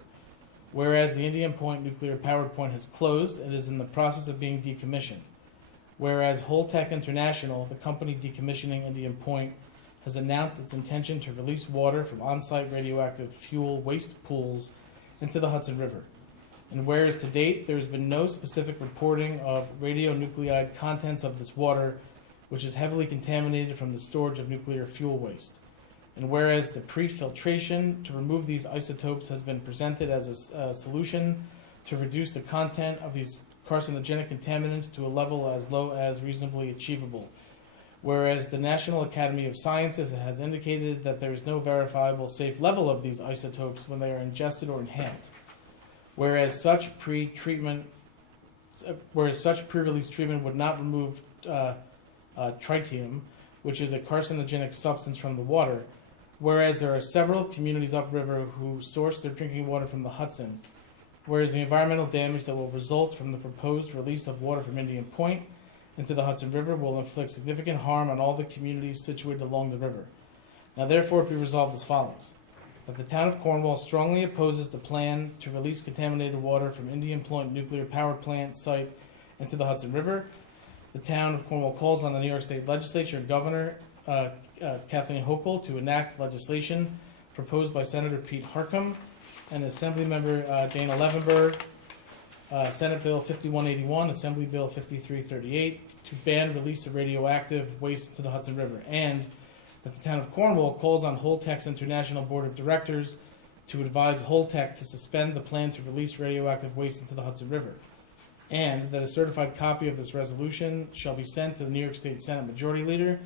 Whereas the Indian Point Nuclear Power Plant has closed and is in the process of being decommissioned. Whereas Holtec International, the company decommissioning Indian Point, has announced its intention to release water from on-site radioactive fuel waste pools into the Hudson River. And whereas to date there has been no specific reporting of radionuclide contents of this water, which is heavily contaminated from the storage of nuclear fuel waste. And whereas the pre-filtration to remove these isotopes has been presented as a solution to reduce the content of these carcinogenic contaminants to a level as low as reasonably achievable. Whereas the National Academy of Sciences has indicated that there is no verifiable safe level of these isotopes when they are ingested or inhaled. Whereas such pre-release treatment would not remove tritium, which is a carcinogenic substance from the water. Whereas there are several communities upriver who source their drinking water from the Hudson. Whereas the environmental damage that will result from the proposed release of water from Indian Point into the Hudson River will inflict significant harm on all the communities situated along the river. Now therefore be resolved as follows. That the town of Cornwall strongly opposes the plan to release contaminated water from Indian Point Nuclear Power Plant site into the Hudson River. The town of Cornwall calls on the New York State Legislature and Governor Kathleen Hochul to enact legislation proposed by Senator Pete Harcum and Assemblymember Dana Levenberg, Senate Bill 5181, Assembly Bill 5338, to ban release of radioactive waste to the Hudson River, and that the town of Cornwall calls on Holtec's International Board of Directors to advise Holtec to suspend the plan to release radioactive waste into the Hudson River, and that a certified copy of this resolution shall be sent to the New York State Senate Majority Leader,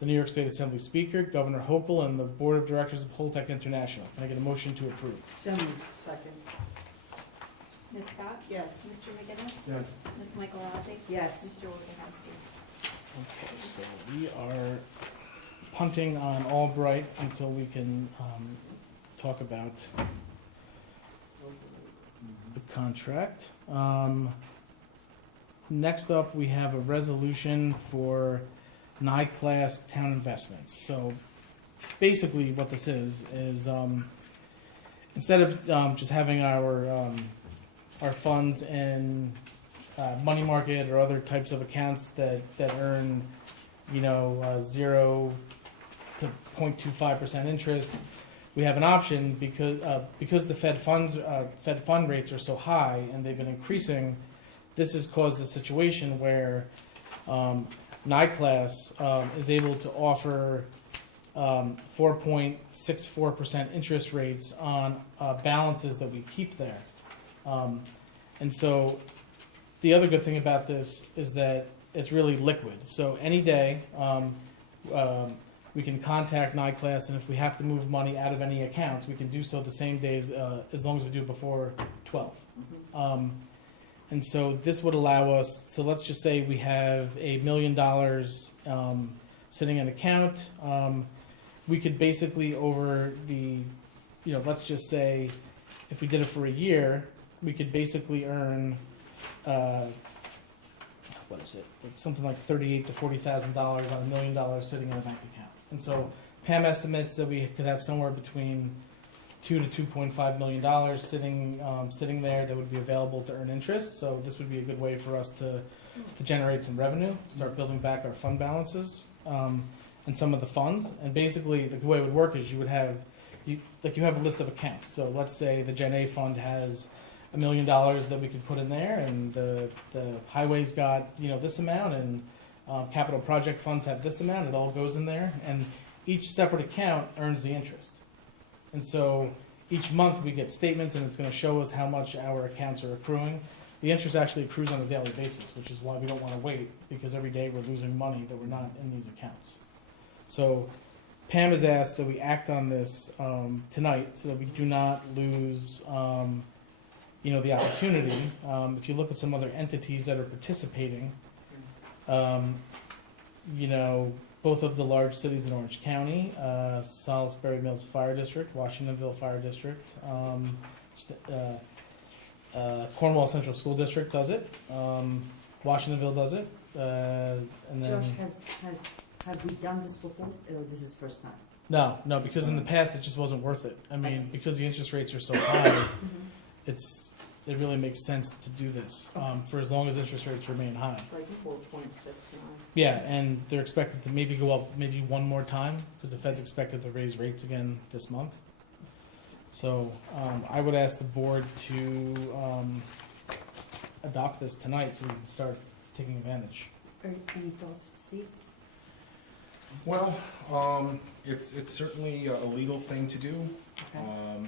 the New York State Assembly Speaker, Governor Hochul, and the Board of Directors of Holtec International. Can I get a motion to approve? So moved. Second. Ms. Scott? Yes. Mr. McGinnis? Yes. Ms. Michaelozzi? Yes. Mr. Wojciechowski? Okay, so we are punting on Albright until we can talk about the contract. Next up, we have a resolution for NICLAS town investments. So basically what this is instead of just having our funds in money market or other types of accounts that earn 0 to 0.25% interest, we have an option because the Fed fund rates are so high and they've been increasing. This has caused a situation where NICLAS is able to offer 4.64% interest rates on balances that we keep there. And so the other good thing about this is that it's really liquid. So any day we can contact NICLAS, and if we have to move money out of any accounts, we can do so the same day as long as we do it before 12. And so this would allow us, so let's just say we have $1 million sitting in an account. We could basically over the, let's just say if we did it for a year, we could basically earn, something like $38,000 to $40,000 on $1 million sitting in a bank account. And so Pam estimates that we could have somewhere between $2 to $2.5 million sitting there that would be available to earn interest. So this would be a good way for us to generate some revenue, start building back our fund balances and some of the funds. And basically, the way it would work is you have a list of accounts. So let's say the Gen A fund has $1 million that we could put in there, and the highways got this amount, and capital project funds have this amount. It all goes in there, and each separate account earns the interest. And so each month we get statements and it's gonna show us how much our accounts are accruing. The interest actually accrues on a daily basis, which is why we don't wanna wait, because every day we're losing money that we're not in these accounts. So Pam has asked that we act on this tonight so that we do not lose, the opportunity. If you look at some other entities that are participating, both of the large cities in Orange County, Salisbury Mills Fire District, Washingtonville Fire District, Cornwall Central School District does it, Washingtonville does it, and then... Josh, have we done this before? This is first time. No, because in the past it just wasn't worth it. I I see. mean, because the interest rates are so high, it really makes sense to do this, for as long as interest rates remain high. Like 4.69. Yeah, and they're expected to maybe go up maybe one more time, because the Fed's expected to raise rates again this month. So, I would ask the board to, adopt this tonight so we can start taking advantage. Any thoughts, Steve? Well, it's certainly a legal thing to do. Okay.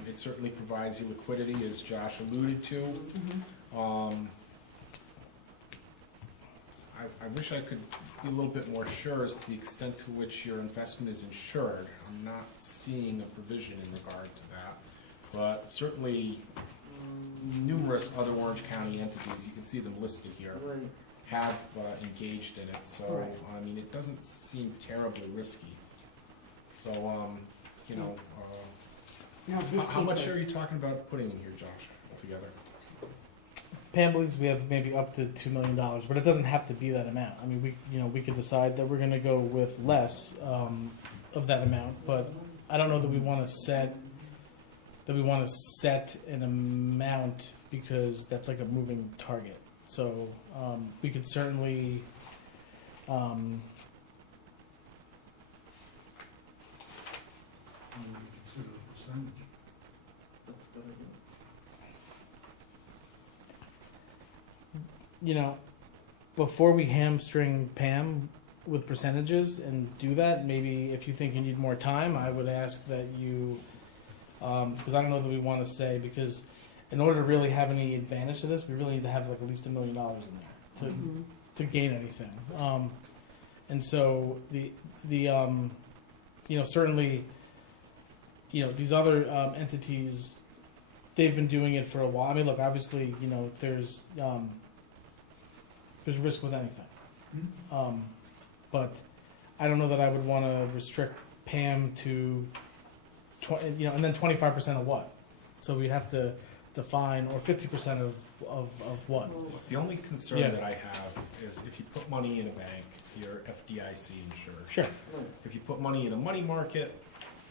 It certainly provides you liquidity, as Josh alluded to. I wish I could be a little bit more sure as to the extent to which your investment is insured. I'm not seeing a provision in regard to that. But certainly numerous other Orange County entities, you can see them listed here, Right. have engaged in it. So, Right. I mean, it doesn't seem terribly risky. So, No, how much are you talking about putting in here, Josh, altogether? Pam believes we have maybe up to $2 million, but it doesn't have to be that amount. I mean, we could decide that we're gonna go with less, of that amount, but I don't know that we wanna set an amount, because that's like a moving target. So, we could certainly, Consider a percentage. before we hamstring Pam with percentages and do that, maybe if you think you need more time, I would ask that you, because I don't know that we want to say, because in order to really have any advantage to this, we really need to have like at least $1 million in there to gain anything. And so certainly, these other entities, they've been doing it for a while. I mean, look, obviously, there's risk with anything. But I don't know that I would want to restrict Pam to, and then 25% of what? So we have to define, or 50% of what? The only concern Yeah. that I have is if you put money in a bank, you're FDIC insured. Sure. If you put money in a money market,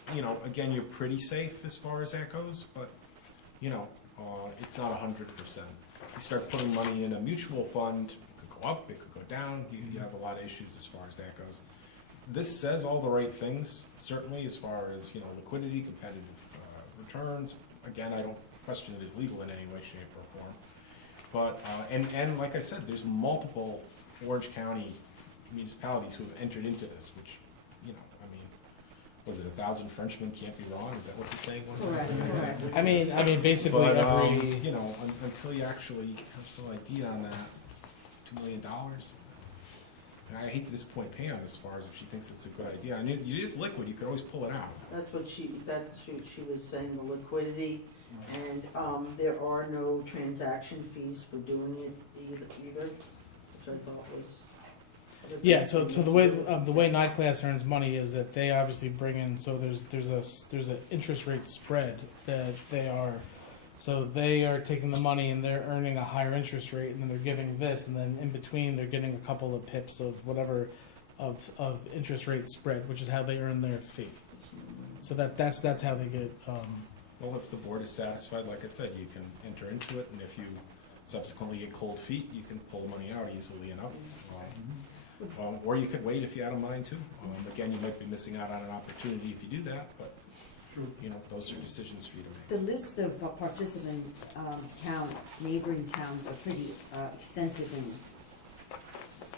again, you're pretty safe as far as that goes, but, it's not 100%. You start putting money in a mutual fund, it could go up, it could go down, you have a lot of issues as far as that goes. This says all the right things, certainly, as far as, liquidity, competitive returns. Again, I don't question it as legal in any way, shape, or form. But, and like I said, there's multiple Orange County municipalities who have entered into this, which, was it 1,000 Frenchmen can't be wrong? Is that what the saying was? Correct. Exactly. I mean, basically But, every. until you actually have some idea on that, $2 million. And I hate to disappoint Pam as far as if she thinks it's a good idea. I mean, it is liquid, you could always pull it out. That's what she was saying, the liquidity, and there are no transaction fees for doing it either, which I thought was. Yeah, so the way NICLAS earns money is that they obviously bring in, so there's an interest rate spread that they are taking the money and they're earning a higher interest rate, and then they're giving this, and then in between they're getting a couple of pips of whatever of interest rate spread, which is how they earn their fee. So that's how they get. Well, if the board is satisfied, like I said, you can enter into it, and if you subsequently get cold feet, you can pull money out easily enough. Or you could wait if you had a mind to. Again, you might be missing out on an opportunity if you do that, but, those are decisions for you to make. The list of participant neighboring towns are pretty extensive and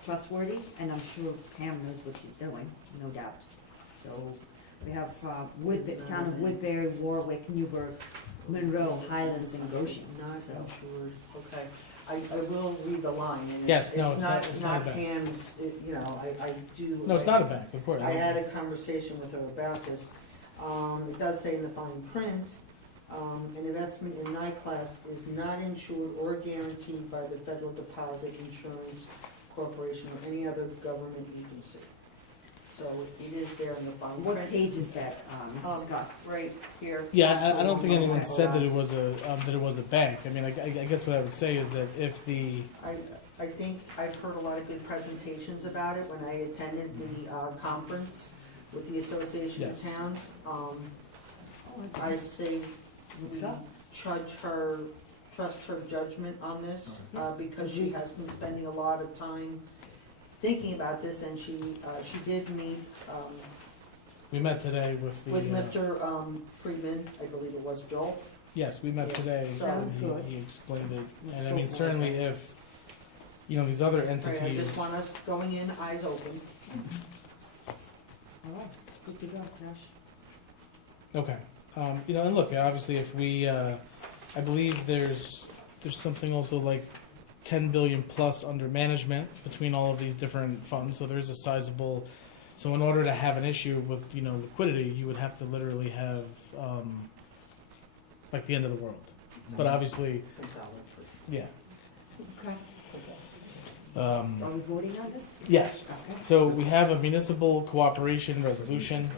trustworthy, and I'm sure Pam knows what she's doing, no doubt. So We have town of Woodbury, Warwick, Newburgh, Monroe, Highlands, and Goshen. Not So- insured, okay. I will read the line, and Yes, no, it's not it's a not bank. Pam's, you know, I do. No, it's not a bank, of course. I had a conversation with her about this. It does say in the fine print, an investment in NICLAS is not insured or guaranteed by the Federal Deposit Insurance Corporation or any other government agency. So it is there in the fine print. What page is that, Mrs. Scott? Right here. Yeah, I don't think Also, anyone said that it was a bank. I mean, I guess what I would say is that if the, I think I've heard a lot of good presentations about it when I attended the conference with the Association of Yes. Towns. I say Let's we go. trust her judgment on this, because she has been spending a lot of time thinking about this, and she did meet we met today with the. with Mr. Friedman, I believe it was Joel. Yes, we met Yeah. today. Sounds and good. He explained it. Let's And I go mean, for it. certainly if, these other Right, I entities. just want us going in, eyes open. All right, good to go, Josh. Okay, and look, obviously, if we, I believe there's something also like 10 billion plus under management between all of these different funds, so there is a sizable. So in order to have an issue with liquidity, you would have to literally have like the end of the world. But obviously, yeah. Okay. So are we voting on this? Yes. Okay. So we have a municipal cooperation resolution.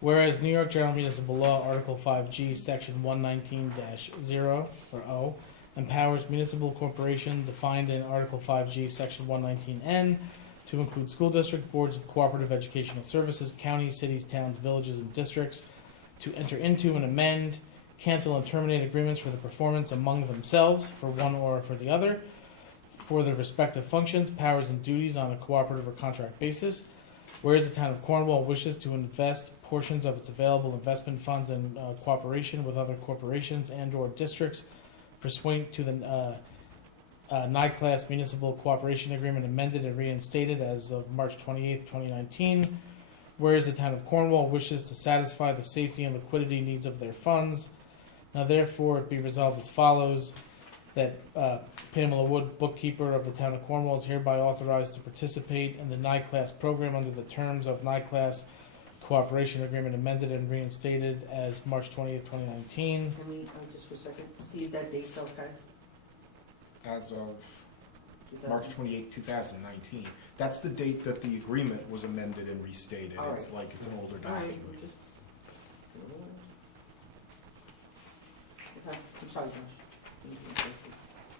Whereas New York General Municipal Law, Article 5G, Section 119-0 or O, empowers municipal corporation defined in Article 5G, Section 119N, to include school district boards of cooperative educational services, counties, cities, towns, villages, and districts, to enter into and amend, cancel, and terminate agreements for the performance among themselves for one or for the other, for their respective functions, powers, and duties on a cooperative or contract basis. Whereas the town of Cornwall wishes to invest portions of its available investment funds in cooperation with other corporations and/or districts pursuant to the NICLAS Municipal Cooperation Agreement amended and reinstated as of March 28, 2019. Whereas the town of Cornwall wishes to satisfy the safety and liquidity needs of their funds. Now therefore it be resolved as follows, that Pamela Wood, bookkeeper of the town of Cornwall, is hereby authorized to participate in the NICLAS program under the terms of NICLAS Cooperation Agreement amended and reinstated as March 28, 2019. Can we, just for a second, Steve, that date's okay? As of March 28, 2019. That's the date that the agreement was amended and restated. All It's like it's an older All right. document. Okay, I'm sorry, Josh.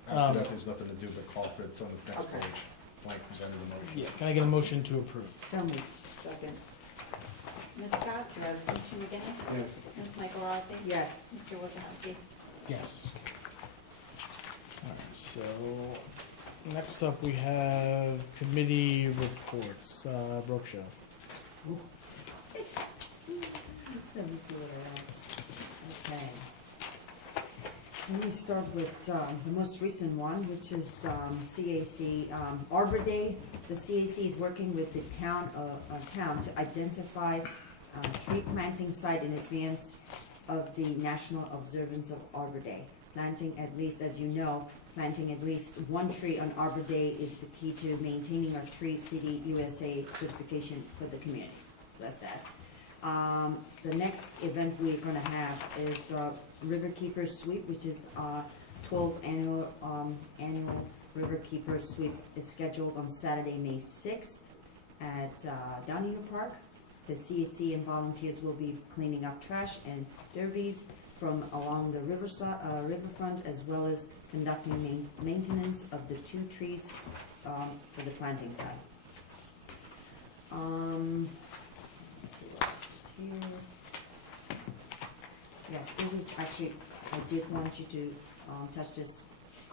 After that, there's nothing to do but call for it. It's on the next Okay. page. Mike presented the motion. Yeah, can I get a motion to approve? So moved. Second. Ms. Scott? Yes. Mr. McGinnis? Yes. Ms. Michaelozzi? Yes. Mr. Wojciechowski? Yes. Alright, so next up we have committee reports. Broke show. Let me see what I have. Okay. Let me start with the most recent one, which is CAC Arbor Day. The CAC is working with the town to identify tree planting site in advance of the national observance of Arbor Day. Planting at least, as you know, planting at least one tree on Arbor Day is the key to maintaining our Tree City USA certification for the community. So that's that. The next event we're gonna have is River Keeper Sweep, which is 12th annual River Keeper Sweep is scheduled on Saturday, May 6th at Downhill Park. The CAC and volunteers will be cleaning up trash and derbies from along the riverfront, as well as conducting maintenance of the 2 trees for the planting site. Let's see what else is here. Yes, this is actually, I did want you to touch this.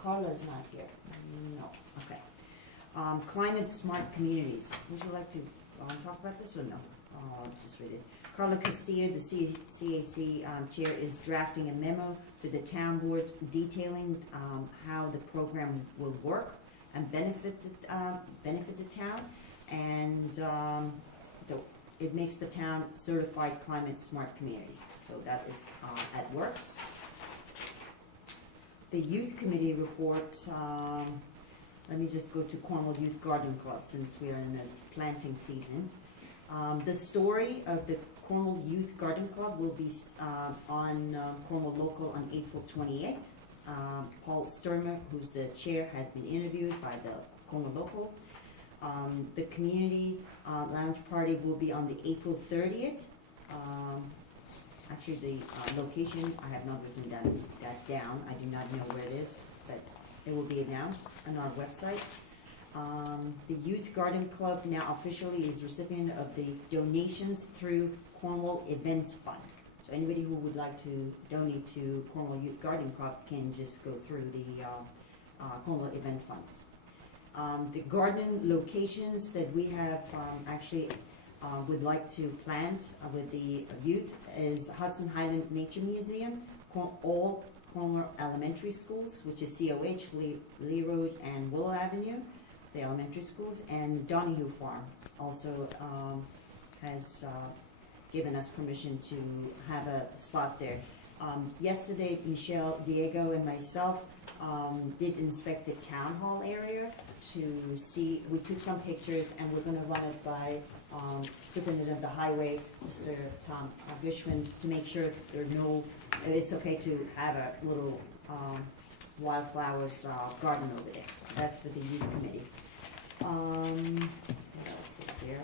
Carla's not here. No, okay. Climate smart communities. Would you like to talk about this or no? Just read it. Carla Castillo, the CAC chair, is drafting a memo to the town boards detailing how the program will work and benefit the town. And it makes the town certified climate smart community. So that is at works. The youth committee report, let me just go to Cornwall Youth Garden Club since we are in the planting season. The story of the Cornwall Youth Garden Club will be on Cornwall Local on April 28th. Paul Sturmer, who's the chair, has been interviewed by the Cornwall Local. The community lounge party will be on the April 30th. Actually, the location, I have not written that down. I do not know where it is, but it will be announced on our website. The Youth Garden Club now officially is recipient of the donations through Cornwall Events Fund. So anybody who would like to donate to Cornwall Youth Garden Club can just go through the Cornwall Event Funds. The garden locations that we have actually would like to plant with the youth is Hudson Highland Nature Museum, all Cornwall Elementary Schools, which is COH, Lee Road and Willow Avenue, the elementary schools, and Donahue Farm also has given us permission to have a spot there. Yesterday, Michelle, Diego, and myself did inspect the town hall area to see, we took some pictures and we're gonna run it by Superintendent of the Highway, Mr. Tom Gushman, to make sure there are no, it's okay to have a little wildflowers garden over there. So that's for the youth committee. What else is there?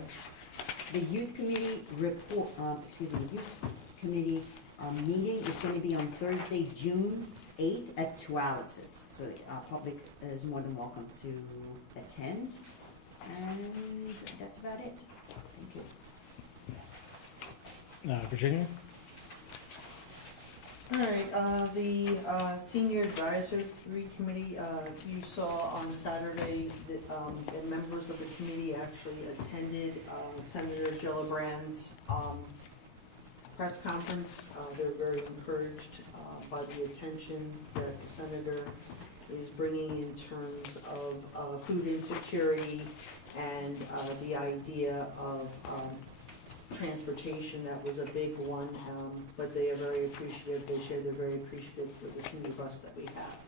The youth committee report, the youth committee meeting is going to be on Thursday, June 8th at 2 hours. So the public is more than welcome to attend. And that's about it. Thank you. Virginia? All right, the Senior Advisory Committee, you saw on Saturday that the members of the committee actually attended Senator Gillibrand's press conference. They're very encouraged by the attention that the senator is bringing in terms of food insecurity and the idea of transportation. That was a big one, but they are very appreciative. They shared they're very appreciative for the senior bus that we have.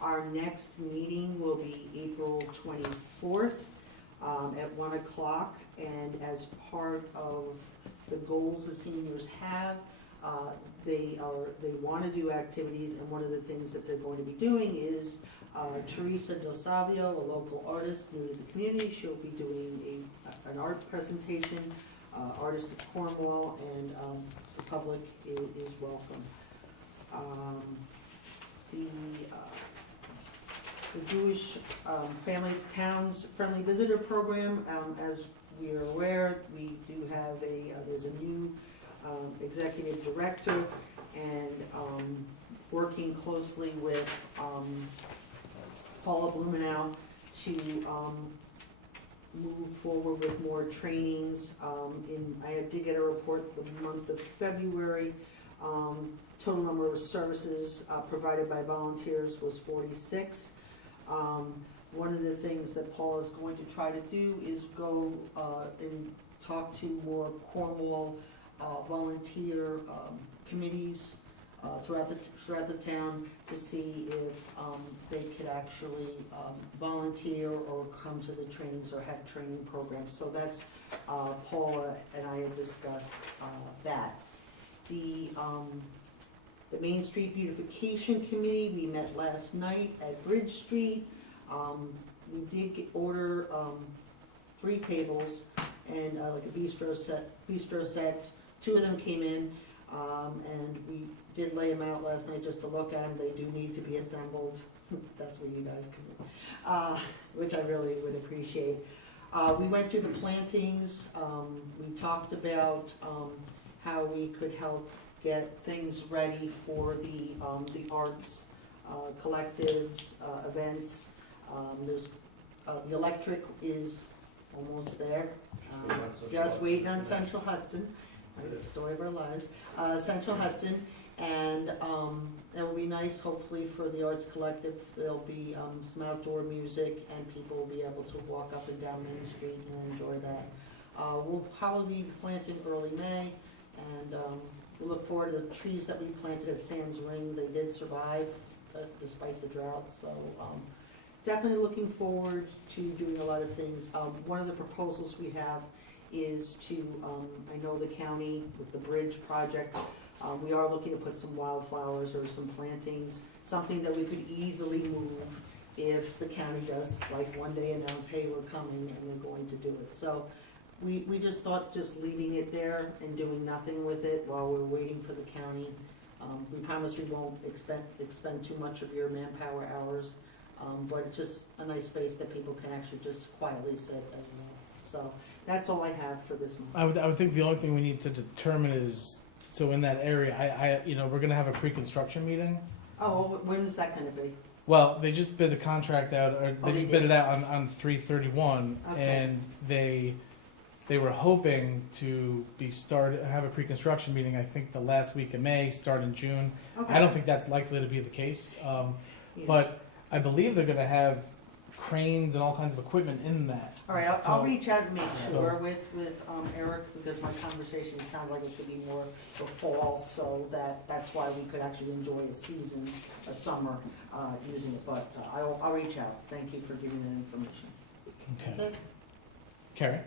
Our next meeting will be April 24th at 1 o'clock, and as part of the goals the seniors have, they want to do activities, and one of the things that they're going to be doing is Teresa Del Savio, a local artist new to the community. She'll be doing an art presentation. Artist of Cornwall, and the public is welcome. The Jewish Families Towns Friendly Visitor Program, as we are aware, we do have there's a new executive director, and working closely with Paula Blumenau to move forward with more trainings. I did get a report the month of February. Total number of services provided by volunteers was 46. One of the things that Paul is going to try to do is go and talk to more Cornwall volunteer committees throughout the town to see if they could actually volunteer or come to the trainings or have training programs. So that's Paula and I have discussed that. The Main Street Beautification Committee, we met last night at Bridge Street. We did order 3 tables and like a bistro sets. 2 of them came in. And we did lay them out last night just to look at them. They do need to be assembled. That's where you guys come in, which I really would appreciate. We went through the plantings. We talked about how we could help get things ready for the arts collectives, events. There's the electric is almost there. Just waiting on Central Hudson. It's the story of our lives. Central Hudson, and it will be nice, hopefully, for the Arts Collective. There'll be some outdoor music, and people will be able to walk up and down Main Street and enjoy that. We'll probably be planting early May, and we look forward to the trees that we planted at Sands Ring. They did survive despite the drought, so definitely looking forward to doing a lot of things. One of the proposals we have is to, I know the county with the bridge project, we are looking to put some wildflowers or some plantings, something that we could easily move if the county does, like, one day announce, hey, we're coming and we're going to do it. So we just thought just leaving it there and doing nothing with it while we're waiting for the county. We promise we won't expend too much of your manpower hours, but it's just a nice space that people can actually just quietly sit as well. So that's all I have for this month. I would think the only thing we need to determine is, so in that area, we're gonna have a pre-construction meeting. Oh, when is that gonna be? Well, they just bid the contract out, or Oh, they they just bid did? it out on 3/31, Okay. and they were hoping to have a pre-construction meeting, I think the last week of May, start in June. Okay. I don't think that's likely to be the case, Yeah. but I believe they're gonna have cranes and all kinds of equipment in that. All right, I'll So- reach out and make So- sure with Eric, because my conversation sounded like it could be more for fall, so that's why we could actually enjoy a season, a summer, using it, but I'll reach out. Thank you for giving that information. That's Okay. it? Carrie?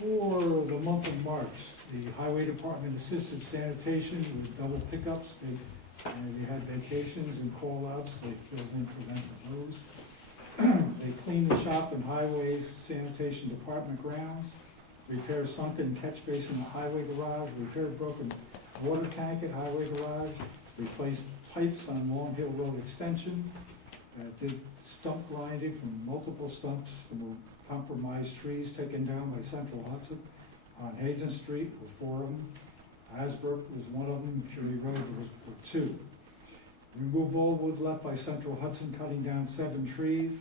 For the month of March, the Highway Department assisted sanitation with double pickups. They had vacations and call-outs, they filled in for them for those. They cleaned the shop and highways sanitation department grounds, repaired sunken catch basin in the highway garage, repaired broken water tank at highway garage, replaced pipes on Long Hill Road extension, did stump grinding from multiple stumps from compromised trees taken down by Central Hudson on Hazen Street with 4 of them. Asbrook was one of them, Curie Road were 2. Remove all wood left by Central Hudson, cutting down 7 trees.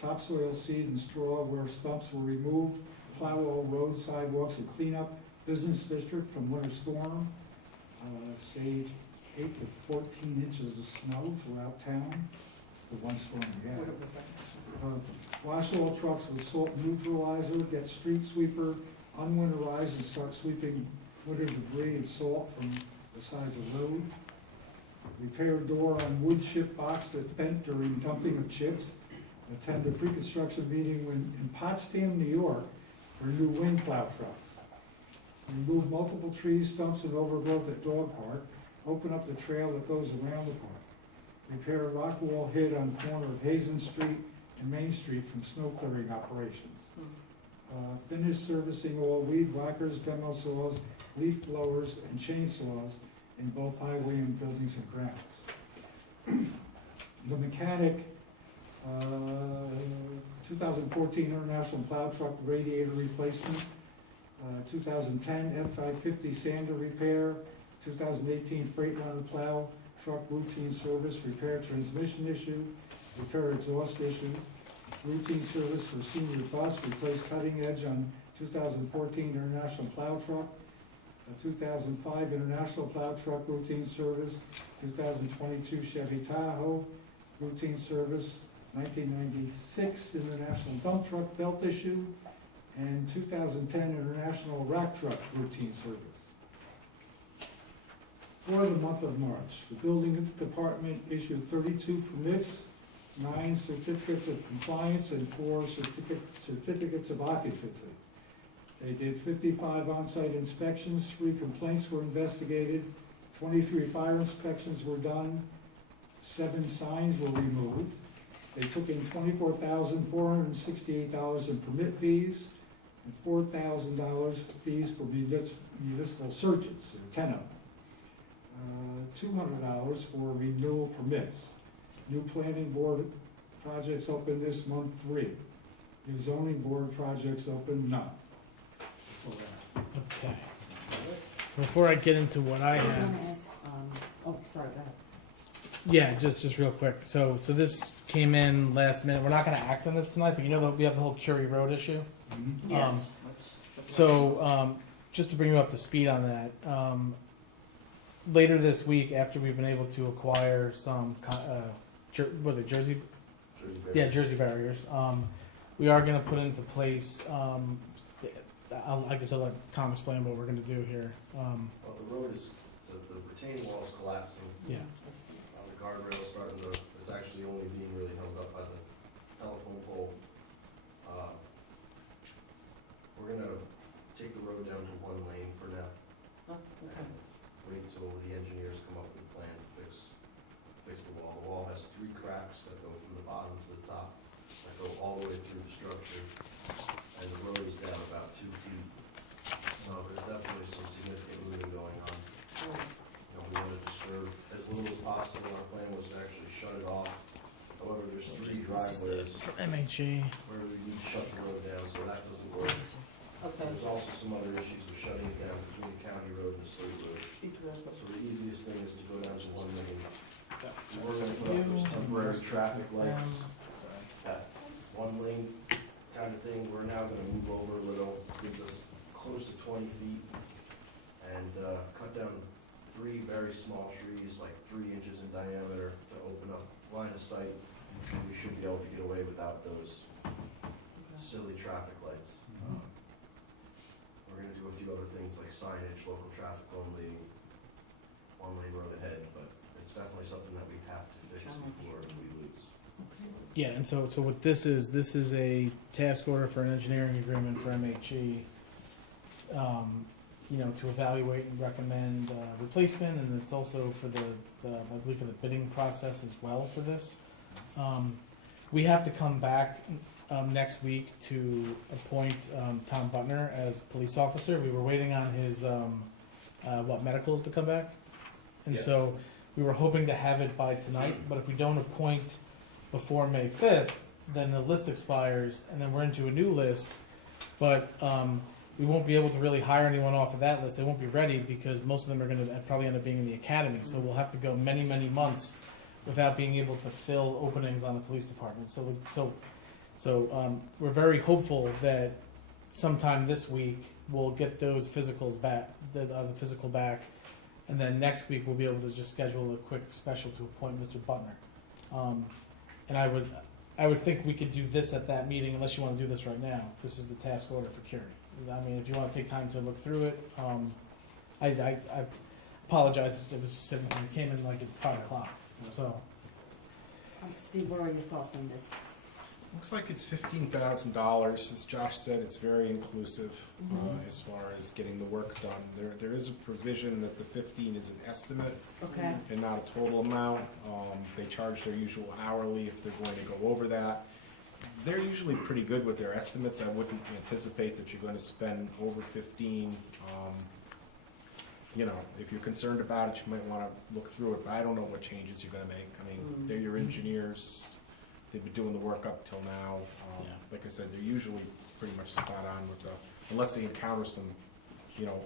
Topsoil, seed, and straw where stumps were removed. Plow all roads, sidewalks, and clean up business district from winter storm. Sage 8 to 14 inches of snow throughout town. The one storm we had. Wash all trucks with salt neutralizer, get street sweeper unwinterized and start sweeping winter debris and salt from the sides of the road. Repair door on wood chip box that bent during dumping of chips. Attend a pre-construction meeting in Potsdam, New York, for new wind plow trucks. Remove multiple trees, stumps, and overgrowth at Dog Park. Open up the trail that goes around the park. Repair a rock wall hid on corner of Hazen Street and Main Street from snow clearing operations. Finish servicing all weed whackers, demo saws, leaf blowers, and chainsaws in both highway and buildings and grounds. The mechanic, 2014 International Plow Truck radiator replacement, 2010 F-550 sander repair, 2018 Freightliner plow truck routine service, repair transmission issue, repair exhaust issue, routine service for senior bus, replace cutting edge on 2014 International Plow Truck, 2005 International Plow Truck routine service, 2022 Chevy Tahoe routine service, 1996 International Dump Truck belt issue, and 2010 International Rack Truck routine service. For the month of March, the building department issued 32 permits, 9 certificates of compliance, and 4 certificates of occupancy. They did 55 on-site inspections, 3 complaints were investigated, 23 fire inspections were done, 7 signs were removed. They took in $24,468 in permit fees and $4,000 fees for municipal searches, there were 10 of them. $200 for renewal permits. New planning board projects open this month, 3. New zoning board projects open, none. Okay. Before I get into what I I was have, gonna ask, sorry, go ahead. yeah, just real quick. So this came in last minute. We're not going to act on this tonight, but you know that we have the whole Curie Road issue. Yes. So just to bring you up to speed on that, later this week, after we've been able to acquire some, what are they, Jersey? Jersey Yeah, Jersey barriers. We are going to put into place I guess I'll let Tom explain what we're gonna do here. Well, the road is, the retaining wall is collapsing. Yeah. The guardrail's starting to, it's actually only being really held up by the telephone pole. We're gonna take the road down to one lane for now, Oh, okay. and wait till the engineers come up with a plan to fix the wall. The wall has 3 cracks that go from the bottom to the top, that go all the way through the structure, and the road is down about 2 feet. So there's definitely some significant moving going on. Oh, You know, we want to disturb as little as possible. Our plan was to actually shut it off. However, there's 3 driveways For MHE. where we need to shut the road down, so that doesn't work. Okay. There's also some other issues with shutting it down between the county road and the state road. So the easiest thing is to go down to 1 lane. So we're gonna put up those temporary traffic lights, that 1 lane kind of thing. We're now gonna move over a little, gives us close to 20 feet, and cut down 3 very small trees, like 3 inches in diameter, to open up line of sight. And we should be able to get away without those silly traffic lights. We're gonna do a few other things like signage, local traffic only, 1 lane road ahead, but it's definitely something that we have to fix before we lose. Yeah, and so what this is a task order for an engineering agreement for MHE, you know, to evaluate and recommend replacement, and it's also for the I believe for the bidding process as well for this. We have to come back next week to appoint Tom Butner as police officer. We were waiting on his medicals to come back, and Yeah. so we were hoping to have it by tonight. But if we don't appoint before May 5th, then the list expires, and then we're into a new list. But we won't be able to really hire anyone off of that list. They won't be ready because most of them are going to probably end up being in the academy. So we'll have to go many, many months without being able to fill openings on the police department. So we're very hopeful that sometime this week we'll get those physicals back, the physical back, and then next week we'll be able to just schedule a quick special to appoint Mr. Butner. And I would think we could do this at that meeting unless you want to do this right now. This is the task order for Curie. I mean, if you want to take time to look through it, I apologize. It was just sitting. It came in like at 5 o'clock. So Steve, what are your thoughts on this? Looks like it's $15,000. As Josh said, it's very inclusive as far as getting the work done. There is a provision that the 15 is an estimate Okay. and not a total amount. They charge their usual hourly if they're going to go over that. They're usually pretty good with their estimates. I wouldn't anticipate that you're going to spend over 15. You know, if you're concerned about it, you might want to look through it, but I don't know what changes you're going to make. I mean, they're your engineers. They've been doing the work up till now. Yeah. Like I said, they're usually pretty much spot on with the, unless they encounter some, you know,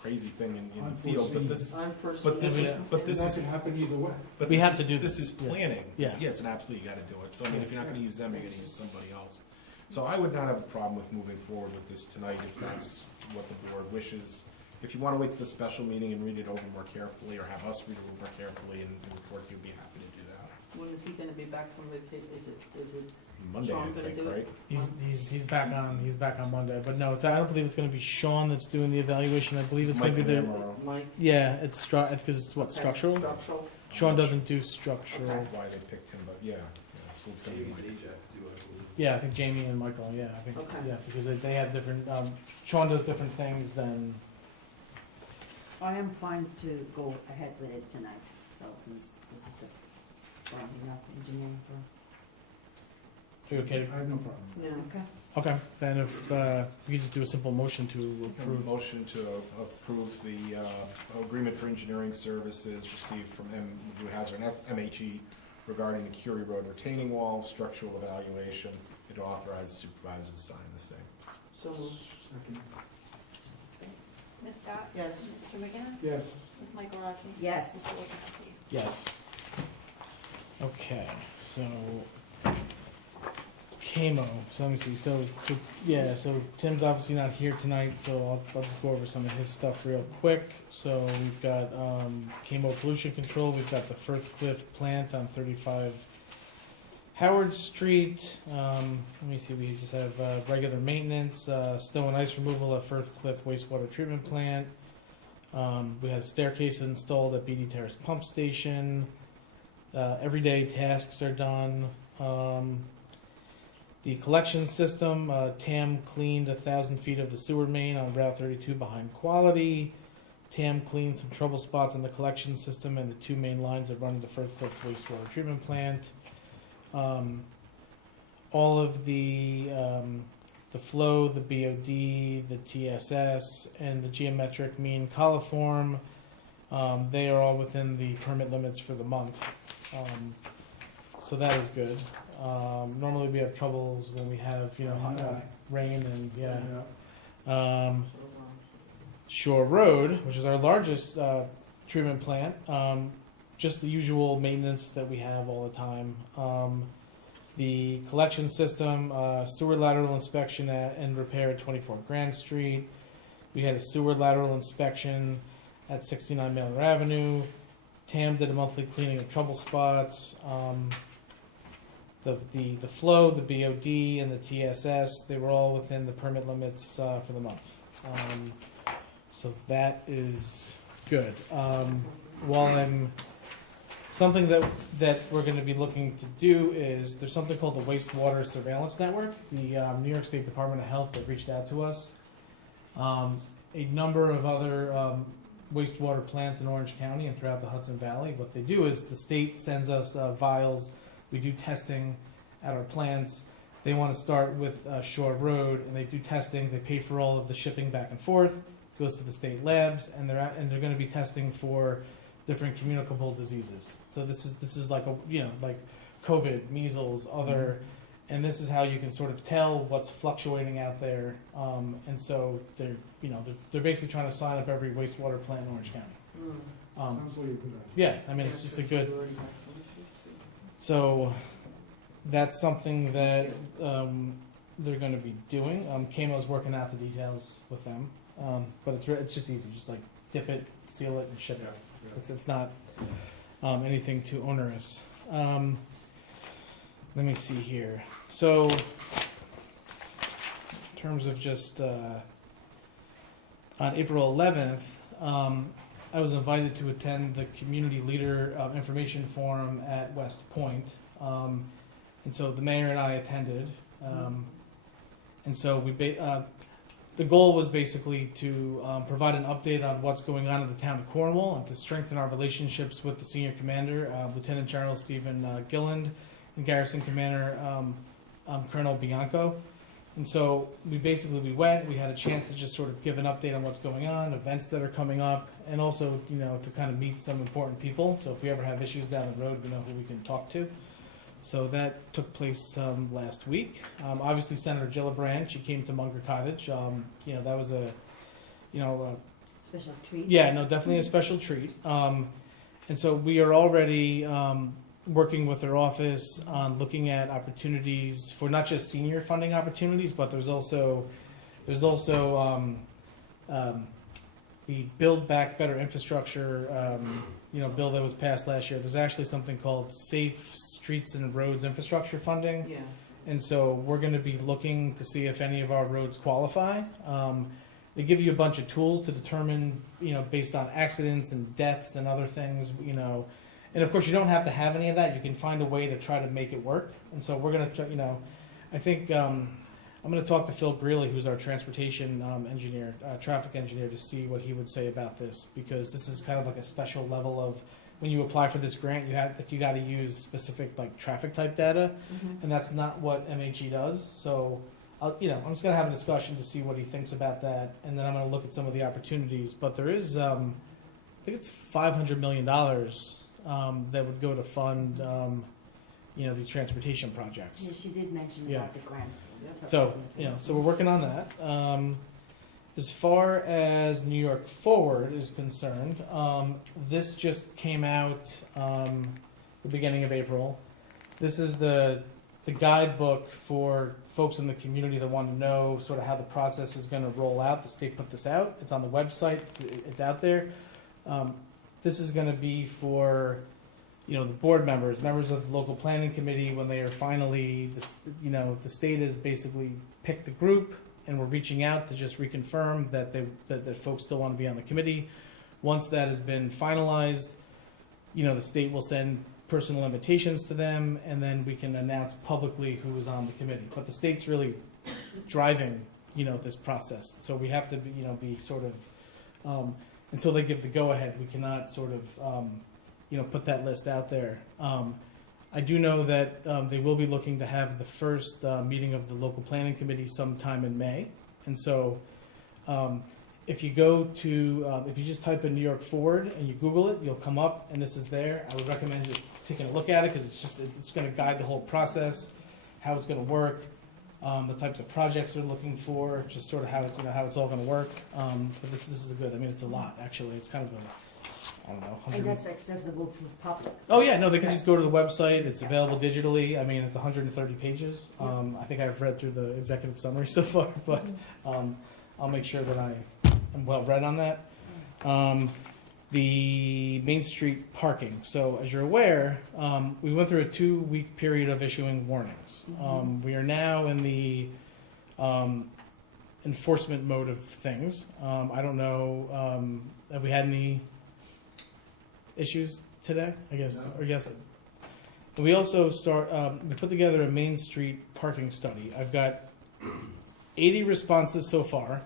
crazy thing in the field. But this, but this is, but this That is, could happen either way. but We this have is- to do this this. is planning. Yeah. Yes, and absolutely, you got to do it. So I mean, if you're not going to use them, you're going to use somebody else. So I would not have a problem with moving forward with this tonight if that's what the board wishes. If you want to wait for the special meeting and read it over more carefully, or have us read it over more carefully and report, you'd be happy to do that. When is he gonna be back from vacation? Is it? Monday, Sean I gonna think, do it? right? he's back on Monday. But no, I don't believe it's going to be Sean that's doing the evaluation. I believe it's going to be the Mike? yeah. It's because it's what Okay, structural. Structural. Sean doesn't do structural. Why they picked him, but yeah, so it's going to be Jamie's Mike. Ajax, do I believe. Yeah, I think Jamie and Michael. Yeah, I think Okay. yeah because they have different. Sean does different things than. I am fine to go ahead with it tonight, so since this is the rounding up engineering firm. Are you okay? I have no problem. Yeah. Okay. Okay, then if we could just do a simple motion to approve. Motion to approve the agreement for engineering services received from Blue Hazard and MHE regarding the Curie Road retaining wall, structural evaluation, and to authorize the supervisor to sign the same. So moved. Second. Ms. Scott? Yes. Mr. McGinnis? Yes. Ms. Michael Rossi? Yes. Mr. Wojciechowski? Yes. Okay, so Camo. So let me see. So Tim's obviously not here tonight, so I'll just go over some of his stuff real quick. So we've got Camo pollution control. We've got the Firth Cliff plant on 35 Howard Street, let me see, we just have regular maintenance, snow and ice removal at Firth Cliff wastewater treatment plant. We had a staircase installed at BD Terrace Pump Station. Everyday tasks are done. The collection system, TAM cleaned 1,000 feet of the sewer main on Route 32 behind Quality. TAM cleaned some trouble spots in the collection system and the 2 main lines that run to Firth Cliff wastewater treatment plant. All of the flow, the BOD, the TSS, and the geometric mean coliform, they are all within the permit limits for the month. So that is good. Normally we have troubles when we have, rain and, Shore Road, which is our largest treatment plant, just the usual maintenance that we have all the time. The collection system, sewer lateral inspection and repair at 24 Grand Street. We had a sewer lateral inspection at 69 Mailer Avenue. TAM did a monthly cleaning of trouble spots. The flow, the BOD, and the TSS, they were all within the permit limits for the month. So that is good. Something that we're going to be looking to do is there's something called the Wastewater Surveillance Network. The New York State Department of Health that reached out to us. A number of other wastewater plants in Orange County and throughout the Hudson Valley. What they do is the state sends us vials. We do testing at our plants. They want to start with Shore Road, and they do testing. They pay for all of the shipping back and forth. Goes to the state labs, and they're going to be testing for different communicable diseases. So this is like like COVID, measles, other, and this is how you can sort of tell what's fluctuating out there. And so they're basically trying to sign up every wastewater plant in Orange County. Sounds like a good idea. Yeah, I mean it's just a good. So that's something that they're going to be doing. KMO's working out the details with them, but it's just easy. Just like dip it, seal it, and ship it. It's not anything too onerous. Let me see here. So, in terms of just on April 11th, I was invited to attend the Community Leader Information Forum at West Point, and so the mayor and I attended. And so the goal was basically to provide an update on what's going on in the town of Cornwall and to strengthen our relationships with the senior commander, Lieutenant General Stephen Gilland, and Garrison Commander Colonel Bianco. And so we went, we had a chance to just sort of give an update on what's going on, events that are coming up, and also, to kind of meet some important people. So if we ever have issues down the road, we know who we can talk to. So that took place last week. Obviously, Senator Gillibrand, she came to Munger Cottage. That was a Special treat. yeah, no, definitely a special treat. And so we are already working with their office on looking at opportunities for not just senior funding opportunities, but there's also the Build Back Better Infrastructure bill that was passed last year. There's actually something called Safe Streets and Roads Infrastructure Funding. Yeah. And so we're going to be looking to see if any of our roads qualify. They give you a bunch of tools to determine, based on accidents and deaths and other things, and of course you don't have to have any of that. You can find a way to try to make it work. And so we're going to, I think I'm going to talk to Phil Greeley, who's our transportation engineer, traffic engineer, to see what he would say about this, because this is kind of like a special level of when you apply for this grant, you got to use specific traffic type data, and that's not what MHE does. So, I'm just going to have a discussion to see what he thinks about that, and then I'm going to look at some of the opportunities. But there is, I think it's $500 million that would go to fund, these transportation projects. Yeah, she did mention Yeah. about the grants. So, so we're working on that. As far as New York Forward is concerned, this just came out the beginning of April. This is the guidebook for folks in the community that want to know sort of how the process is going to roll out. The state put this out. It's on the website. It's out there. This is going to be for the board members of the local planning committee, when they are finally, the state has basically picked the group, and we're reaching out to just reconfirm that that folks still want to be on the committee. Once that has been finalized, the state will send personal invitations to them, and then we can announce publicly who is on the committee. But the state's really driving, this process. So we have to be sort of, until they give the go-ahead, we cannot sort of, put that list out there. I do know that they will be looking to have the first meeting of the local planning committee sometime in May. And so if you go to, if you just type in New York Forward and you Google it, you'll come up, and this is there. I would recommend you taking a look at it, because it's going to guide the whole process, how it's going to work, the types of projects they're looking for, just sort of how it's all going to work. But this is a good. I mean, it's a lot actually. It's kind of a, I don't know. And that's accessible to the public. Oh yeah, no, they can just go to the website. It's available digitally. I mean, it's 130 pages. I think I've read through the executive summary so far, but I'll make sure that I am well read on that. The Main Street parking. So as you're aware, we went through a 2-week period of issuing warnings. We are now in the enforcement mode of things. I don't know, have we had any issues today? I guess, No. or yes. We also we put together a Main Street parking study. I've got 80 responses so far.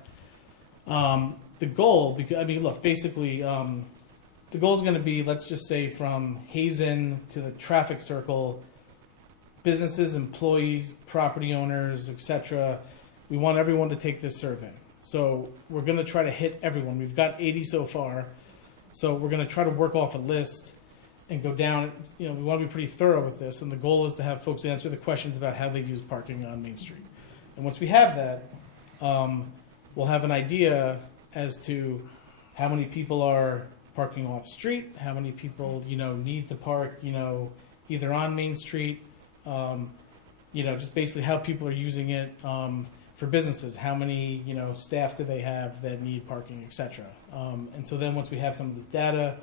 The goal, look, basically, the goal is going to be, let's just say, from Hazen to the traffic circle, businesses, employees, property owners, etc. We want everyone to take this survey. So we're going to try to hit everyone. We've got 80 so far. So we're going to try to work off a list and go down. We want to be pretty thorough with this. And the goal is to have folks answer the questions about how they use parking on Main Street. And once we have that, we'll have an idea as to how many people are parking off street, how many people need to park either on Main Street, just basically how people are using it for businesses, how many staff do they have that need parking, etc. And so then once we have some of this data,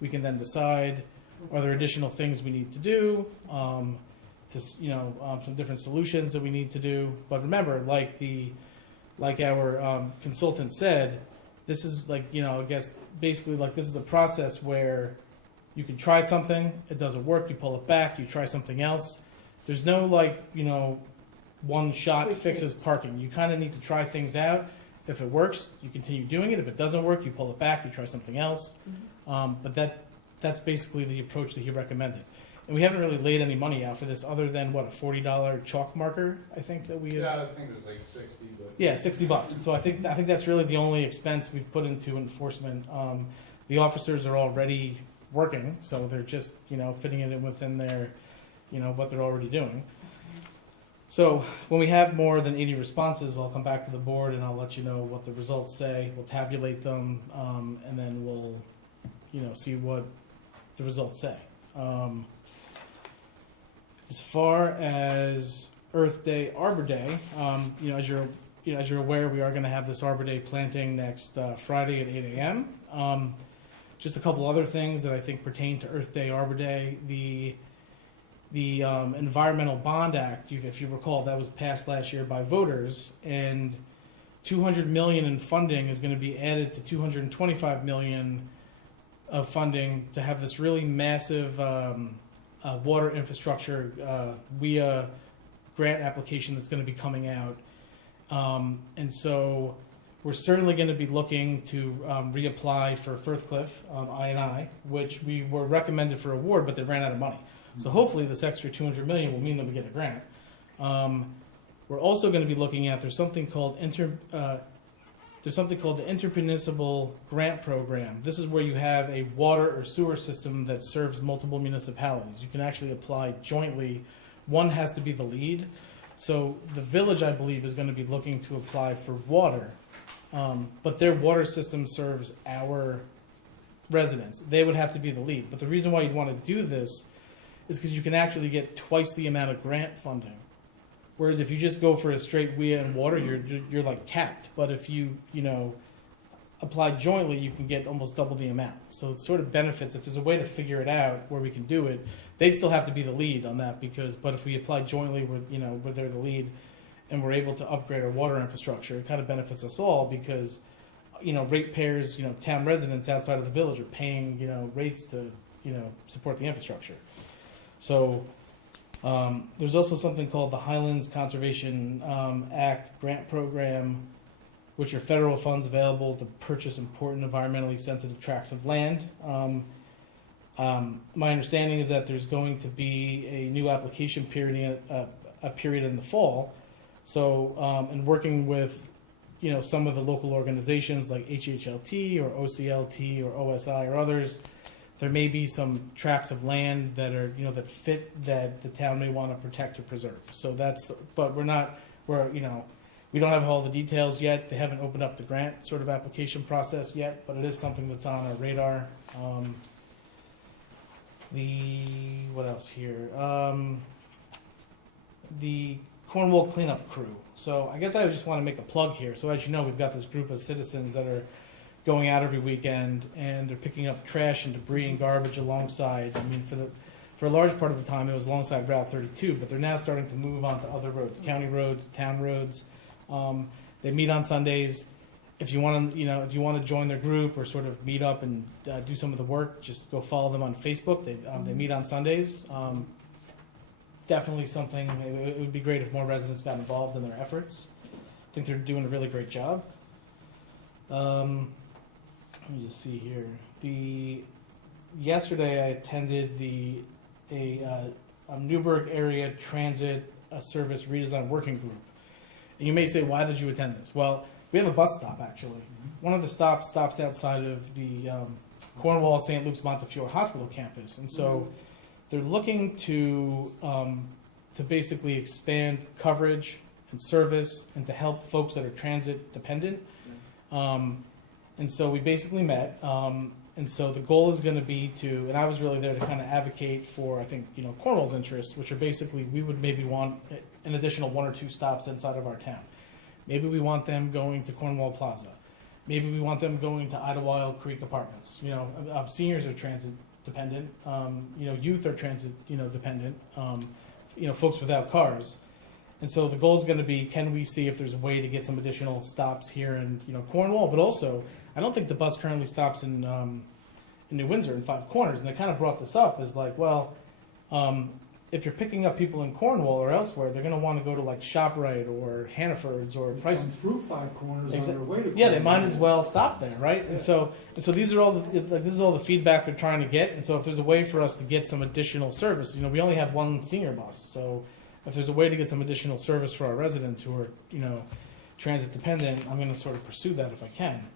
we can then decide, are there additional things we need to do, some different solutions that we need to do. But remember, like our consultant said, this is I guess basically this is a process where you can try something, it doesn't work, you pull it back, you try something else. There's no one shot Quick fixes fix. parking. You kind of need to try things out. If it works, you continue doing it. If it doesn't work, you pull it back, you try something else. But that's basically the approach that he recommended. And we haven't really laid any money out for this other than, what, a $40 chalk marker, I think, that we have. Yeah, I think it was like 60, but. Yeah, $60. So I think that's really the only expense we've put into enforcement. The officers are already working, so they're just, fitting it in within their, what they're already doing. So when we have more than 80 responses, I'll come back to the board and I'll let you know what the results say. We'll tabulate them, and then we'll, see what the results say. As far as Earth Day, Arbor Day, as you're aware, we are going to have this Arbor Day planting next Friday at 8 a.m. Just a couple other things that I think pertain to Earth Day, Arbor Day. The Environmental Bond Act, if you recall, that was passed last year by voters, and $200 million in funding is going to be added to $225 million of funding to have this really massive water infrastructure WIA grant application that's going to be coming out. And so we're certainly going to be looking to reapply for Firthcliffe I&I, which we were recommended for award, but they ran out of money. So hopefully this extra $200 million will mean that we get a grant. We're also going to be looking at, there's something called the Intermunicipal Grant Program. This is where you have a water or sewer system that serves multiple municipalities. You can actually apply jointly. One has to be the lead. So the village, I believe, is going to be looking to apply for water, but their water system serves our residents. They would have to be the lead. But the reason why you'd want to do this is because you can actually get twice the amount of grant funding. Whereas if you just go for a straight WIA and water, you're like capped. But if you apply jointly, you can get almost double the amount. So it sort of benefits, if there's a way to figure it out where we can do it, they'd still have to be the lead on that but if we apply jointly, where they're the lead and we're able to upgrade our water infrastructure, it kind of benefits us all because, ratepayers, town residents outside of the village are paying, rates to, support the infrastructure. So, there's also something called the Highlands Conservation Act grant program, which are federal funds available to purchase important environmentally sensitive tracts of land. My understanding is that there's going to be a new application period, a period in the fall. So, in working with, some of the local organizations like HHLT or OCLT or OSI or others, there may be some tracts of land that are, that fit that the town may want to protect or preserve. So but we don't have all the details yet. They haven't opened up the grant sort of application process yet, but it is something that's on our radar. What else here? The Cornwall cleanup crew. So I guess I just want to make a plug here. So as you know, we've got this group of citizens that are going out every weekend and they're picking up trash and debris and garbage alongside. I mean, for a large part of the time, it was alongside Route 32, but they're now starting to move on to other roads, county roads, town roads. They meet on Sundays. If you want to join their group or sort of meet up and do some of the work, just go follow them on Facebook. They meet on Sundays. Definitely something. It would be great if more residents got involved in their efforts. I think they're doing a really great job. Let me just see here. Yesterday I attended a Newburgh Area Transit Service Redesign Working Group. And you may say, why did you attend this? Well, we have a bus stop, actually. One of the stops outside of the Cornwall St. Luke's Montefiore Hospital campus. And so they're looking to basically expand coverage and service and to help folks that are transit dependent. And so we basically met. And so the goal is going to be and I was really there to kind of advocate for, I think, Cornwall's interests, which are basically, we would maybe want an additional 1 or 2 stops inside of our town. Maybe we want them going to Cornwall Plaza. Maybe we want them going to Idlewild Creek Apartments. Seniors are transit dependent. Youth are transit, dependent. Folks without cars. And so the goal is going to be, can we see if there's a way to get some additional stops here in, Cornwall, but also, I don't think the bus currently stops in New Windsor in Five Corners, and they kind of brought this up as like, well, if you're picking up people in Cornwall or elsewhere, they're going to want to go to like ShopRite or Hannaford's or Price. Come through Five Corners on their way to. Yeah, they might as well stop there, right? Yeah. And so these are all this is all the feedback they're trying to get. And so if there's a way for us to get some additional service, we only have one senior bus, so if there's a way to get some additional service for our residents who are transit dependent, I'm going to sort of pursue that if I can.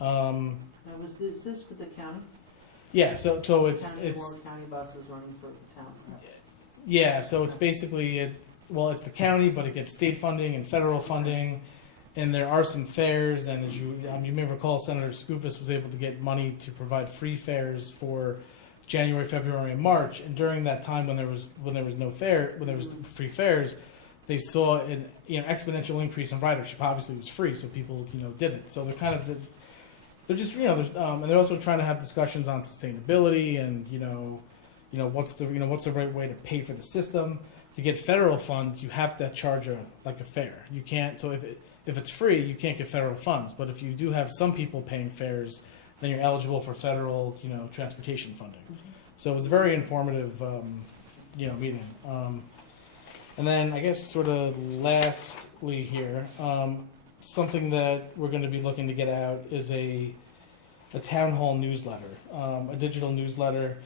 Now, is this with the county? Yeah, so it's County buses running for the town. Yeah, so it's basically it's the county, but it gets state funding and federal funding, and there are some fares. And as you may recall, Senator Skoufis was able to get money to provide free fares for January, February, and March. And during that time, when there was no fare, when there was free fares, they saw an exponential increase in ridership. Obviously, it was free, so people did it. So they're kind of they're just and they're also trying to have discussions on sustainability and what's the right way to pay for the system. To get federal funds, you have to charge a fare. You can't. So if it's free, you can't get federal funds. But if you do have some people paying fares, then you're eligible for federal transportation funding. Mm-hmm. So it was a very informative meeting. And then I guess sort of lastly here, something that we're going to be looking to get out is a town hall newsletter, a digital newsletter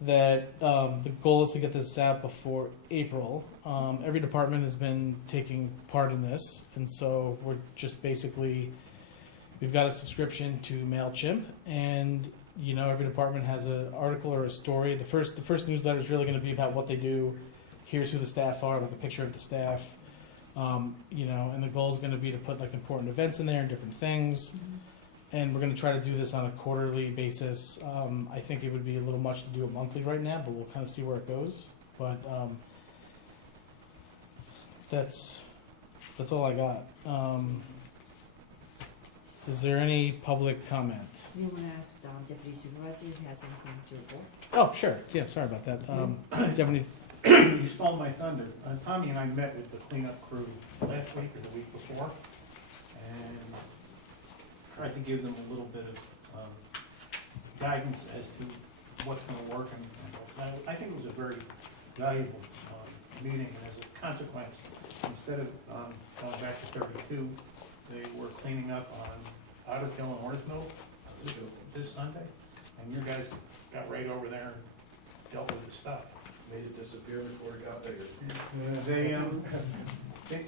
that the goal is to get this out before April. Every department has been taking part in this, and so we're just basically, we've got a subscription to MailChimp, and every department has an article or a story. The first newsletter is really going to be about what they do. Here's who the staff are, like a picture of the staff. And the goal is going to be to put important events in there and different things. Mm-hmm. And we're going to try to do this on a quarterly basis. I think it would be a little much to do it monthly right now, but we'll kind of see where it goes. But that's all I got. Is there any public comment? Do you want to ask Deputy Supervisor if he has anything to report? Oh, sure, yeah, sorry about that. Do you have any, You stole my thunder. Tommy and I met with the cleanup crew last week or the week before, and tried to give them a little bit of guidance as to what's gonna work and what's not. I think it was a very valuable meeting, and as a consequence, instead of going back to 32, they were cleaning up on Otter Hill and Orris Mill this Sunday, and your guys got right over there and dealt with the stuff. Made it disappear before it got bigger.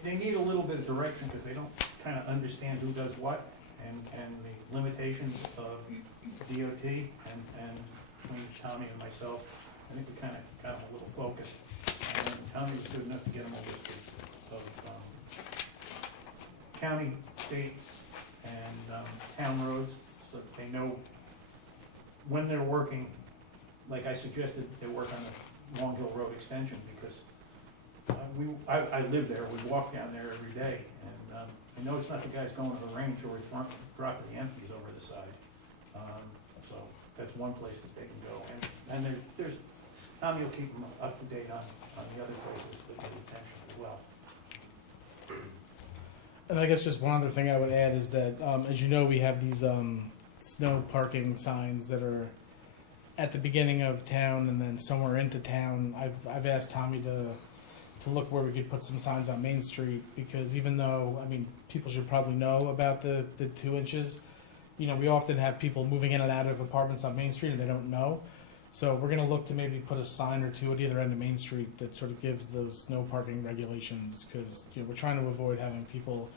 They need a little bit of direction because they don't kind of understand who does what and the limitations of DOT and between Tommy and myself. I think we kind of got them a little focused. And Tommy was good enough to get them a list of county, state, and town roads so that they know when they're working. Like I suggested, they work on the Long Hill Road extension because I live there, we walk down there every day, and I know it's not the guys going to the range or dropping the empties over the side. So that's one place that they can go, and there's Tommy will keep them up to date on the other places that get attention as well. and I guess just one other thing I would add is that, as you know, we have these snow parking signs that are at the beginning of town and then somewhere into town. I've asked Tommy to look where we could put some signs on Main Street, because even though, I mean, people should probably know about the 2 inches, you know, we often have people moving in and out of apartments on Main Street and they don't know. So we're gonna look to maybe put a sign or two at either end of Main Street that sort of gives those snow parking regulations, because, you know, we're trying to avoid having people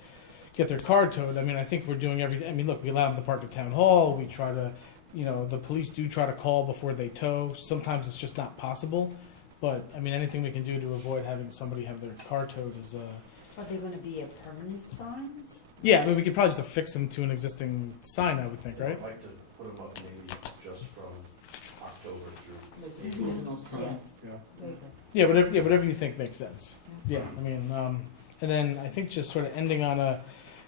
get their car towed. I mean, I think we're doing everything. I mean, look, we allow them to park at Town Hall. We try to, you know, the police do try to call before they tow. Sometimes it's just not possible. But, I mean, anything we can do to avoid having somebody have their car towed is, Are they going to be permanent signs? yeah, I mean, we could probably just affix them to an existing sign, I would think, right? I'd like to put them up maybe just from October through. With the seasonal signs. Very good. Yeah, whatever you think makes sense. Yeah, I mean, and then I think just sort of ending on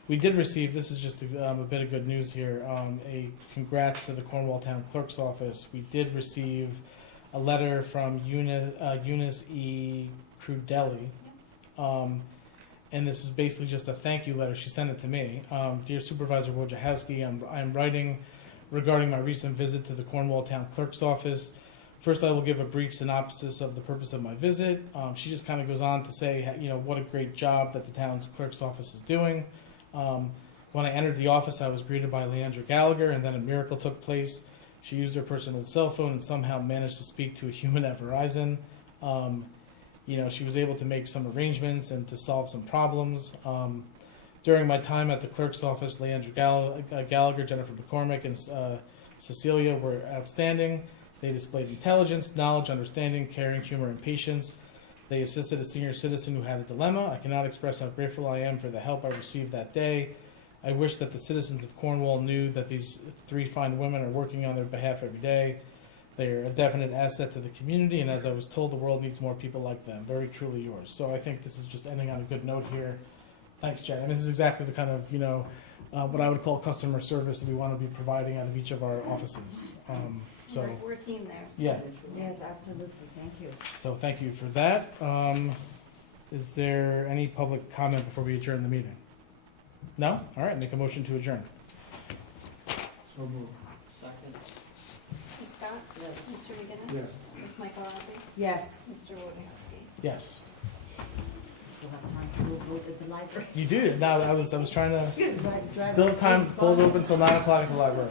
we did receive, this is just a bit of good news here, a congrats to the Cornwall Town Clerk's Office. We did receive a letter from Eunice E. Crudelli, and this is basically just a thank you letter. She sent it to me. Dear Supervisor Wojciechowski, I'm writing regarding my recent visit to the Cornwall Town Clerk's Office. First, I will give a brief synopsis of the purpose of my visit. She just kind of goes on to say, you know, what a great job that the town's clerk's office is doing. When I entered the office, I was greeted by Leandra Gallagher, and then a miracle took place. She used her personal cell phone and somehow managed to speak to a human at Verizon. You know, she was able to make some arrangements and to solve some problems. During my time at the clerk's office, Leandra Gallagher, Jennifer McCormick, and Cecilia were outstanding. They displayed intelligence, knowledge, understanding, caring, humor, and patience. They assisted a senior citizen who had a dilemma. I cannot express how grateful I am for the help I received that day. I wish that the citizens of Cornwall knew that these 3 fine women are working on their behalf every day. They are a definite asset to the community, and as I was told, the world needs more people like them. Very truly yours. So I think this is just ending on a good note here. Thanks, Jen. And this is exactly the kind of, you know, what I would call customer service that we want to be providing out of each of our offices. So We're a team there. yeah, Yes, absolutely. Thank you. so thank you for that. Is there any public comment before we adjourn the meeting? No? All right, make a motion to adjourn. So moved. Second. Ms. Scott? Yes. Mr. McGinnis? Yes. Ms. Michaelozzi? Yes. Mr. Wojciechowski? Yes. Still have time to go vote at the library. You do. Now I was trying to. Drive Still have time. Polls open till 9 o'clock at the library.